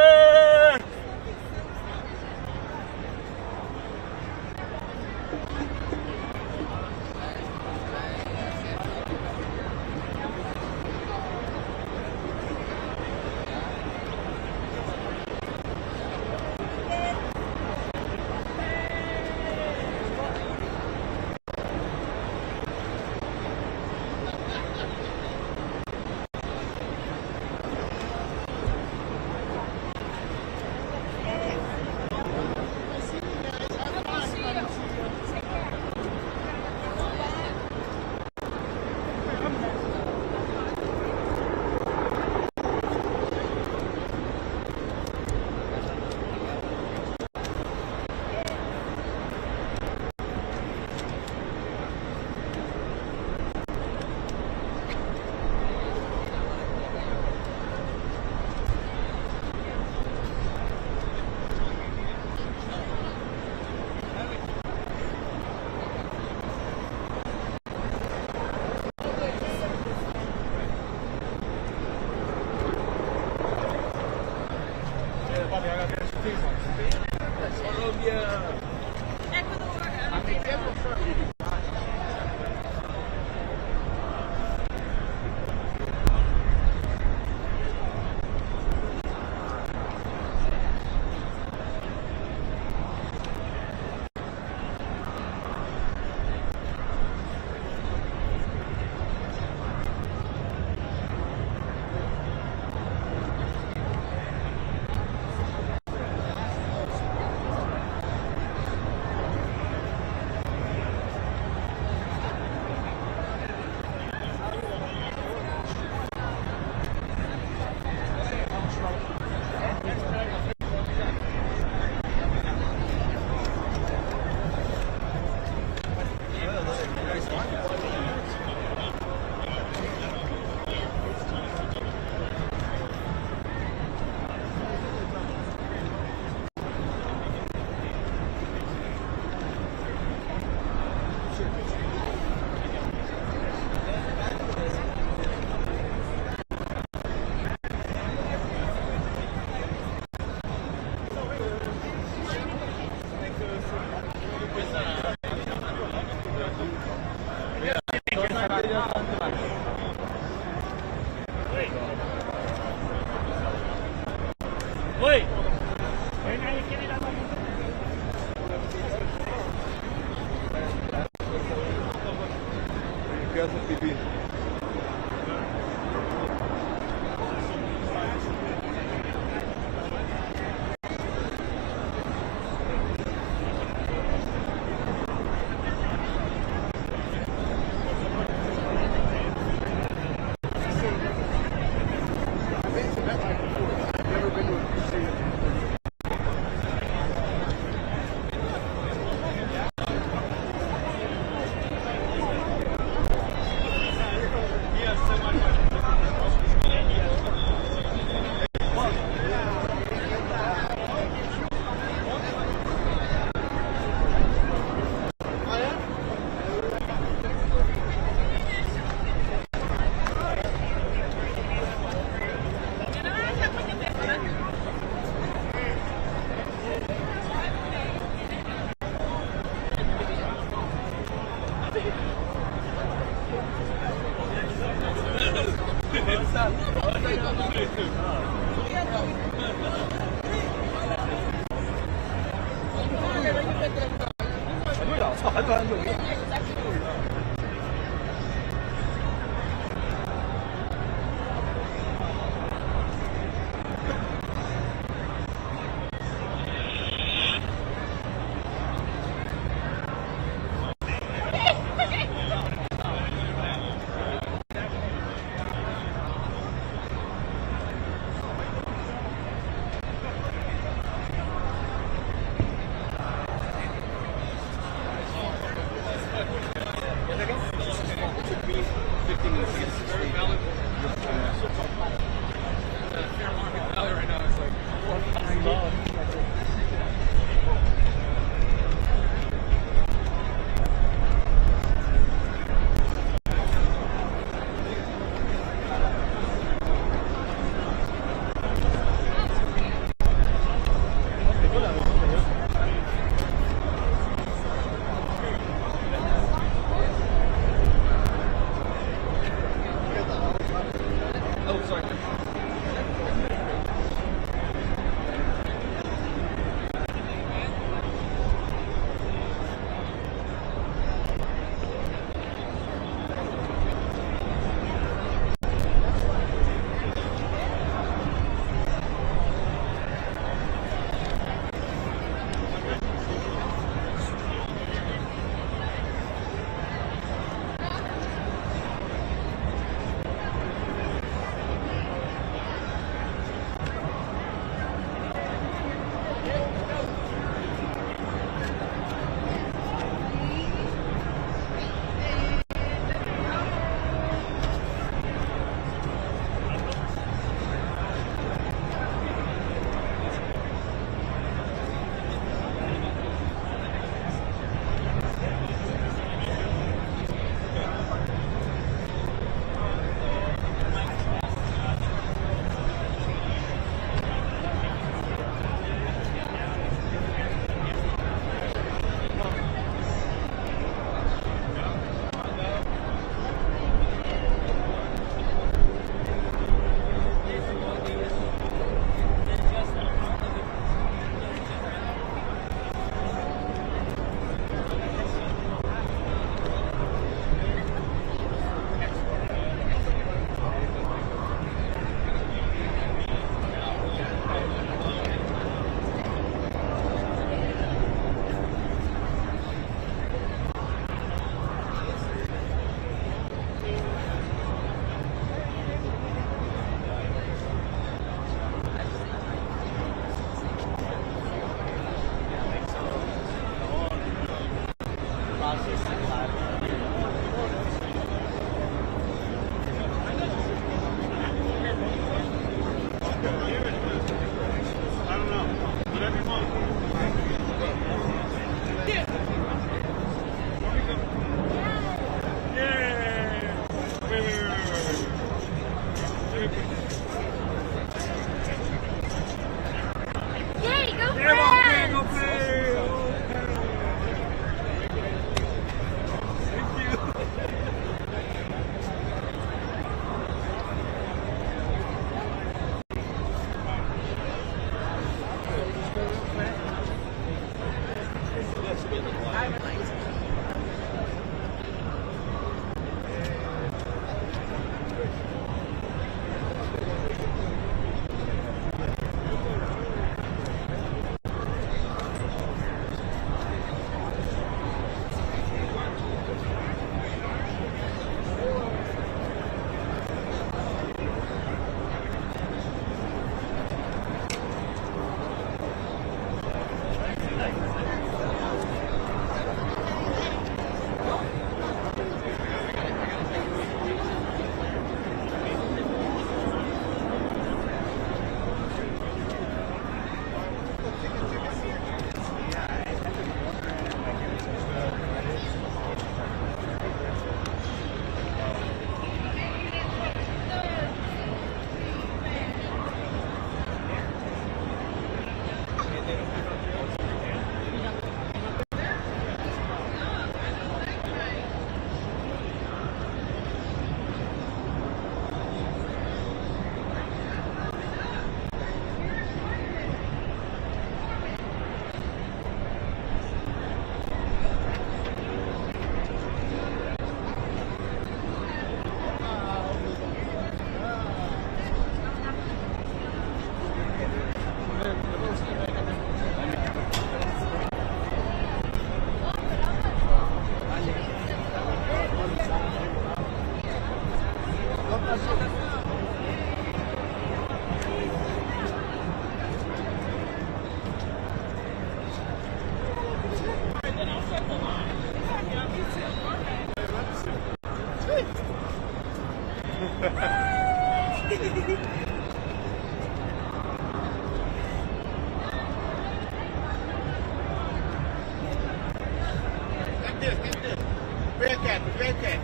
Vete.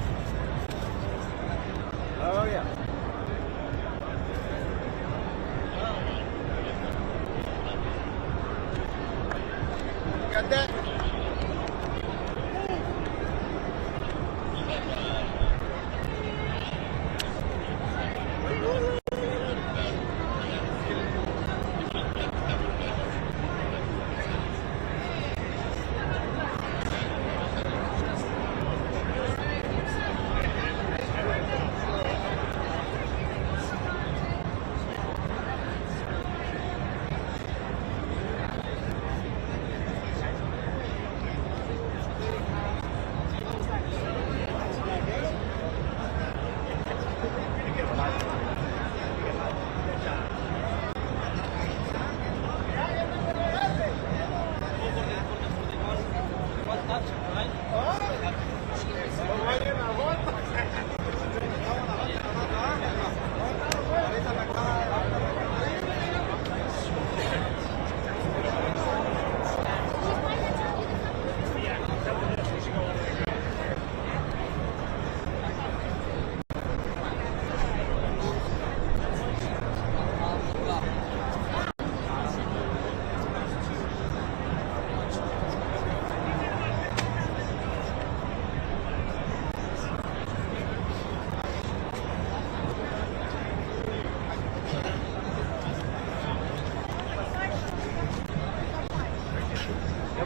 Oh, yeah. Got that?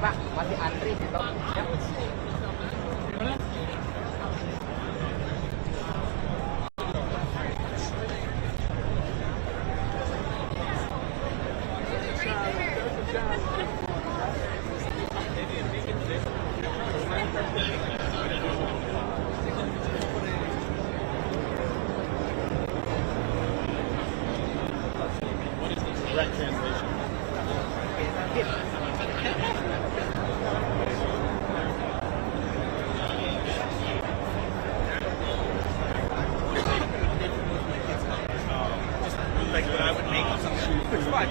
Pak, masih antri gitu. Ya. Direct translation. Like what I would make it's fun.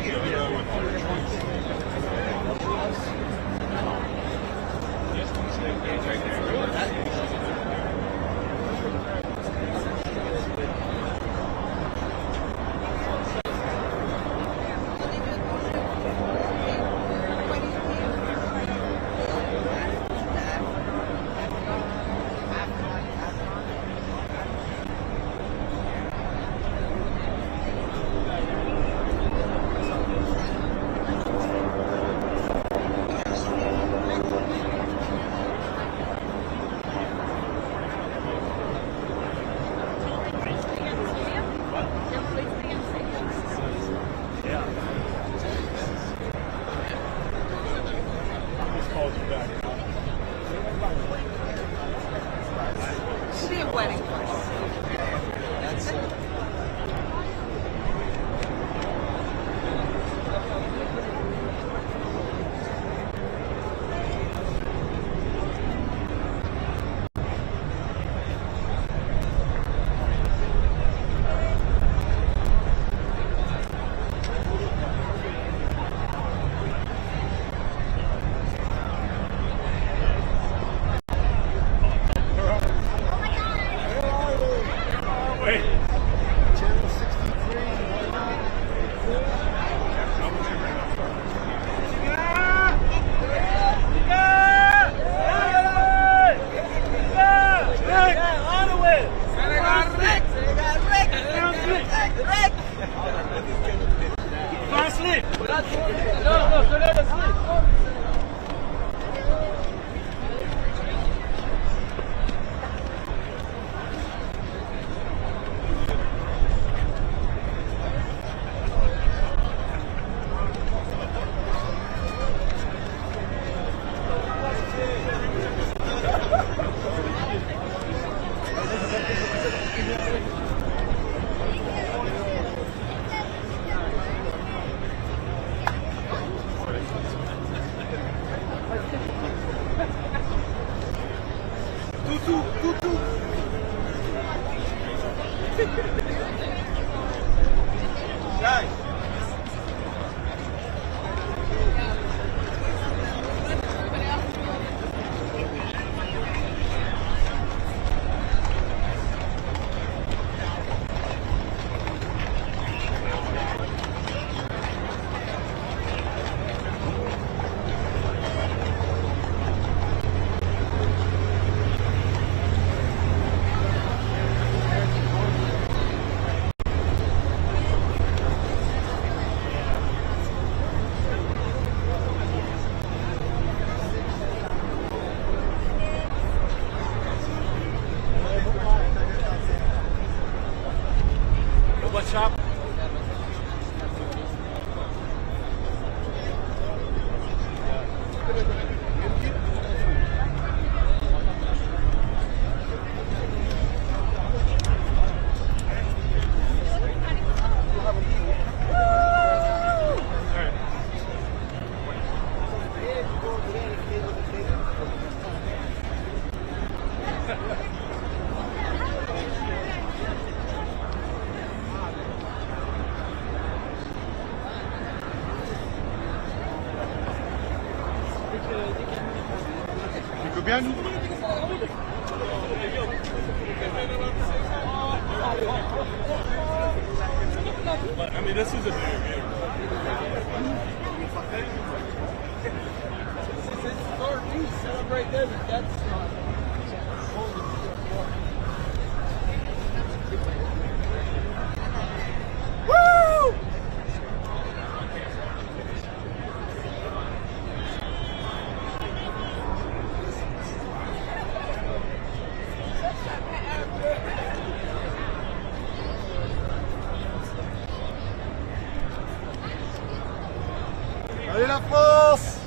I mean, this is a big celebrate this. Woo! Allez la France!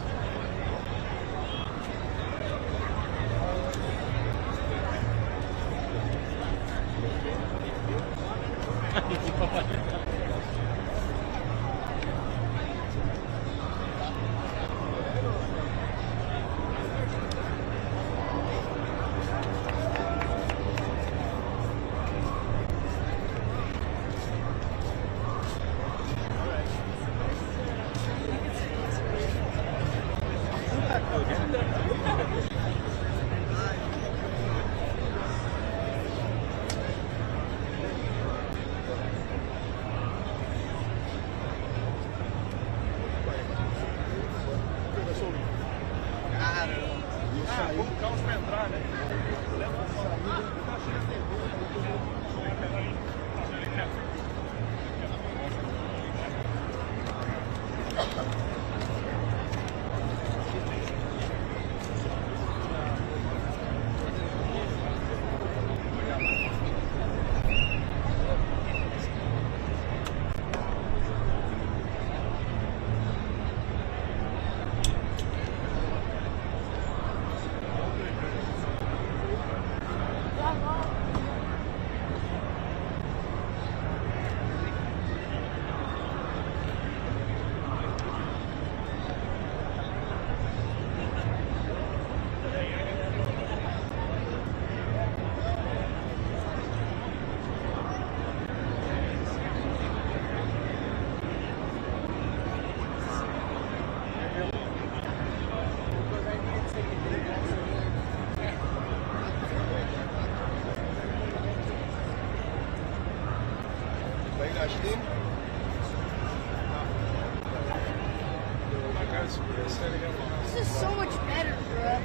This is so much better, bro.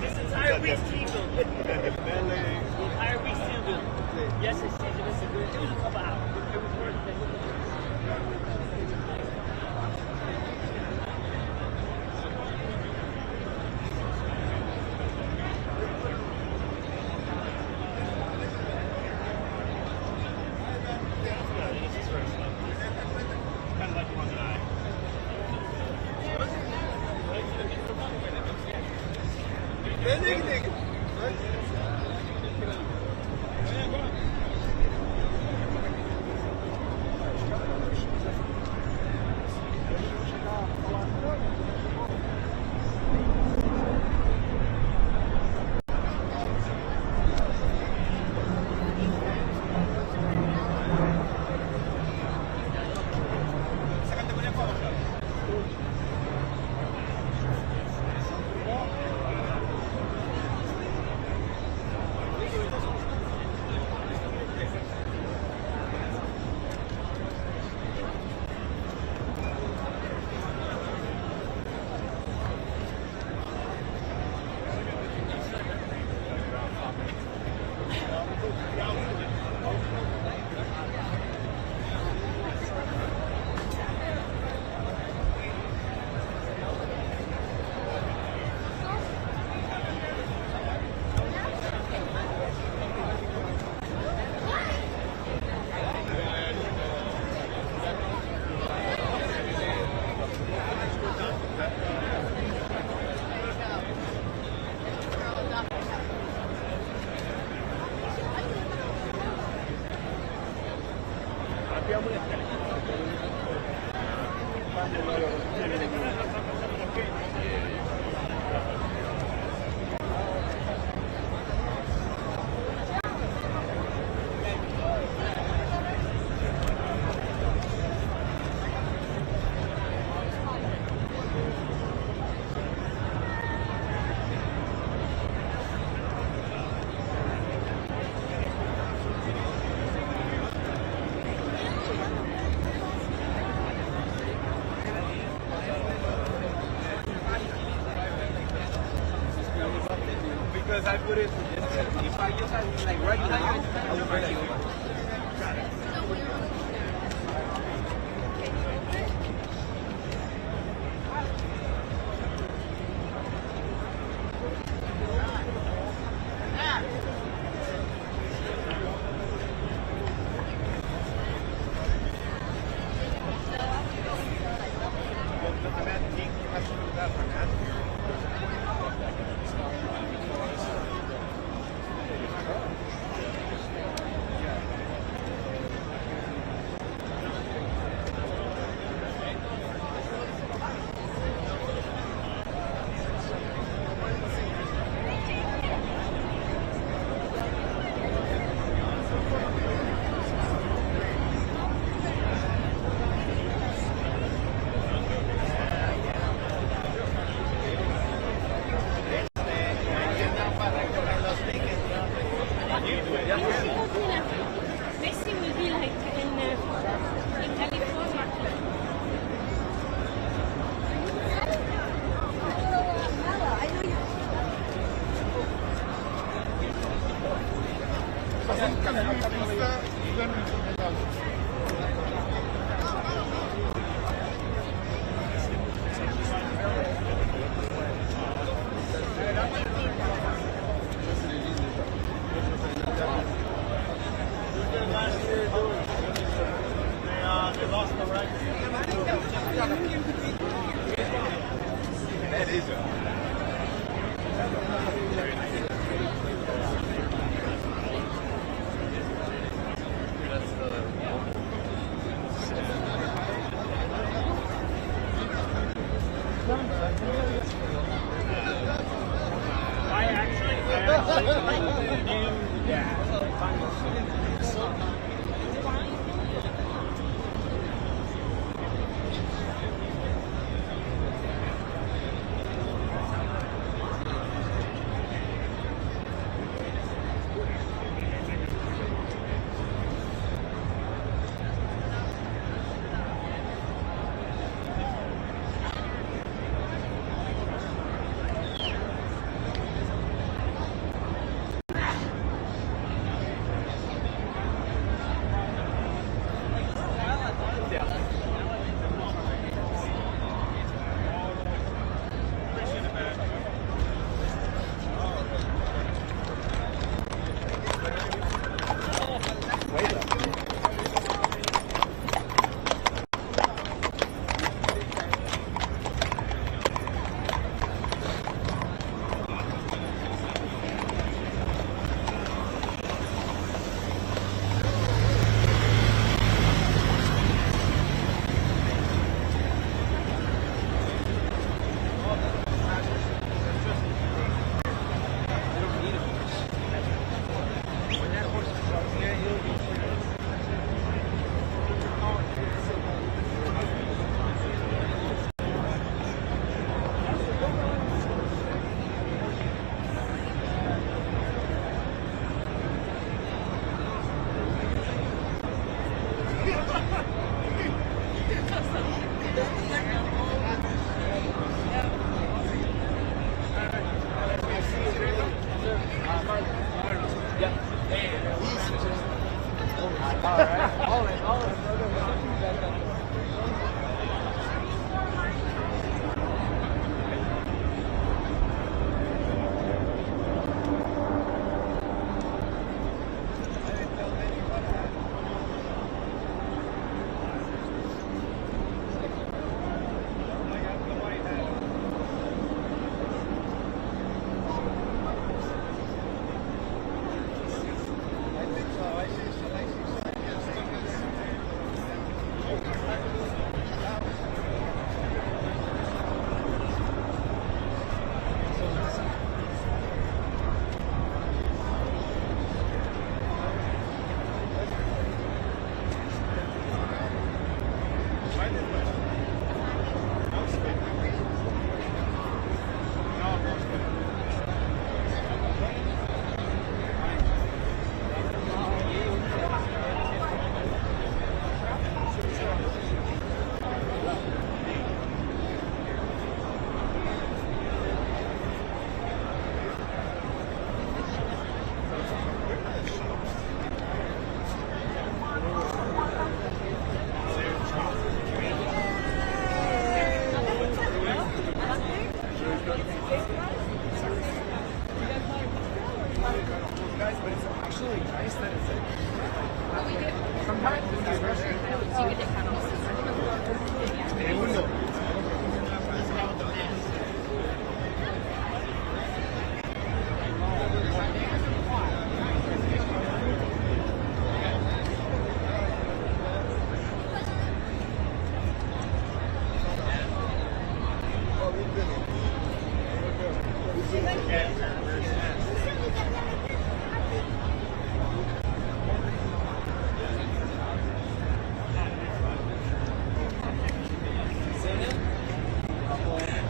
This entire week's team building. The entire week's team building. Yes, it was a couple hours. It was worth it. Because I put it, if I use it like right now, I will break you.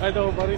Hi, buddy.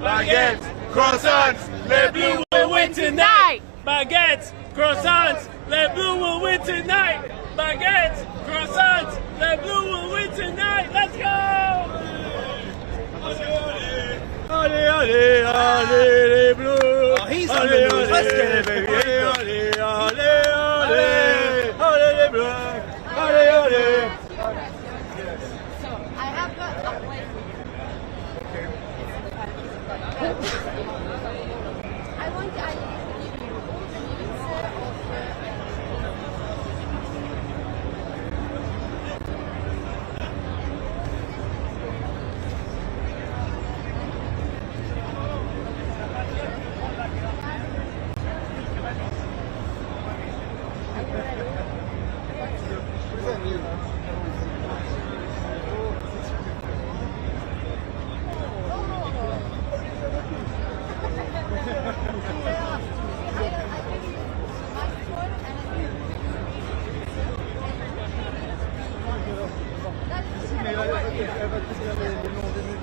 Baguettes, croissants, les bleus will win tonight. Baguettes, croissants, les bleus will win tonight. Baguettes, croissants, les bleus will win tonight. Let's go! Allez, allez, allez, les bleus. Oh, he's on the news. Let's get it, baby. Allez, allez, allez, allez, les bleus. Allez, allez. I have got a plate. I want to give you all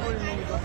the news of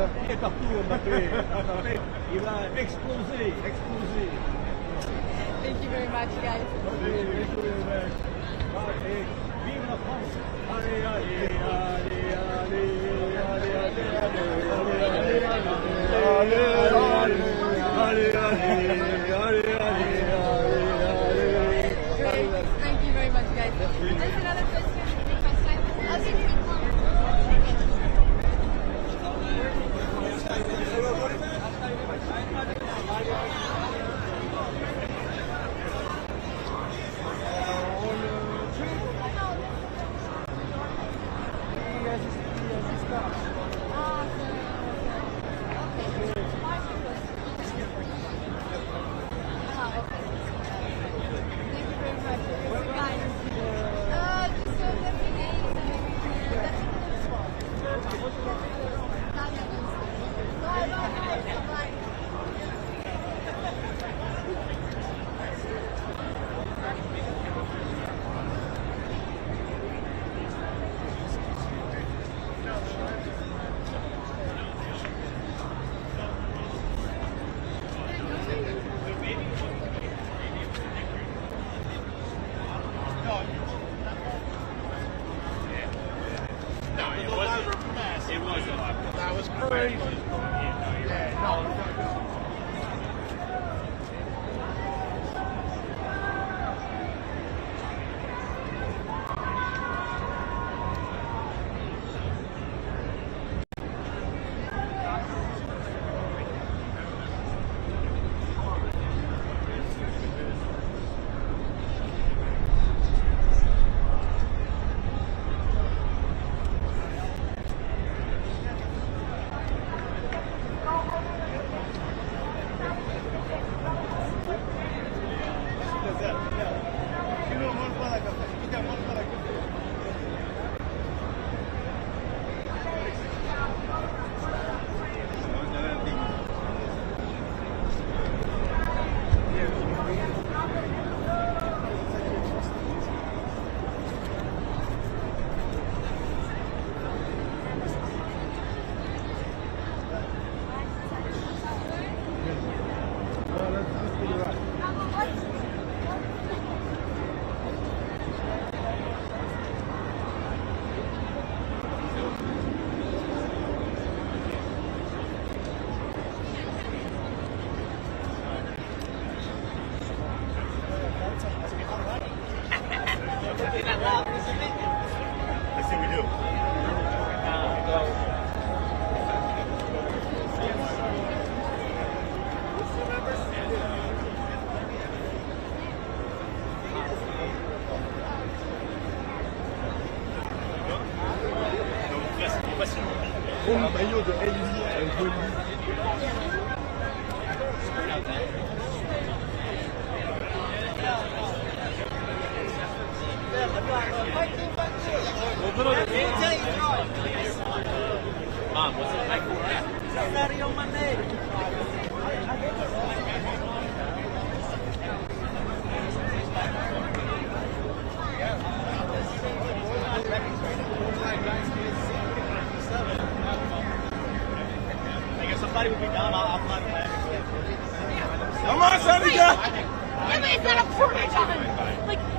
Thank you very much, guys. Thank you very much, guys. There's another question. That was crazy. Come on, Sonny, go! Yeah, but it's not a porta john. Like,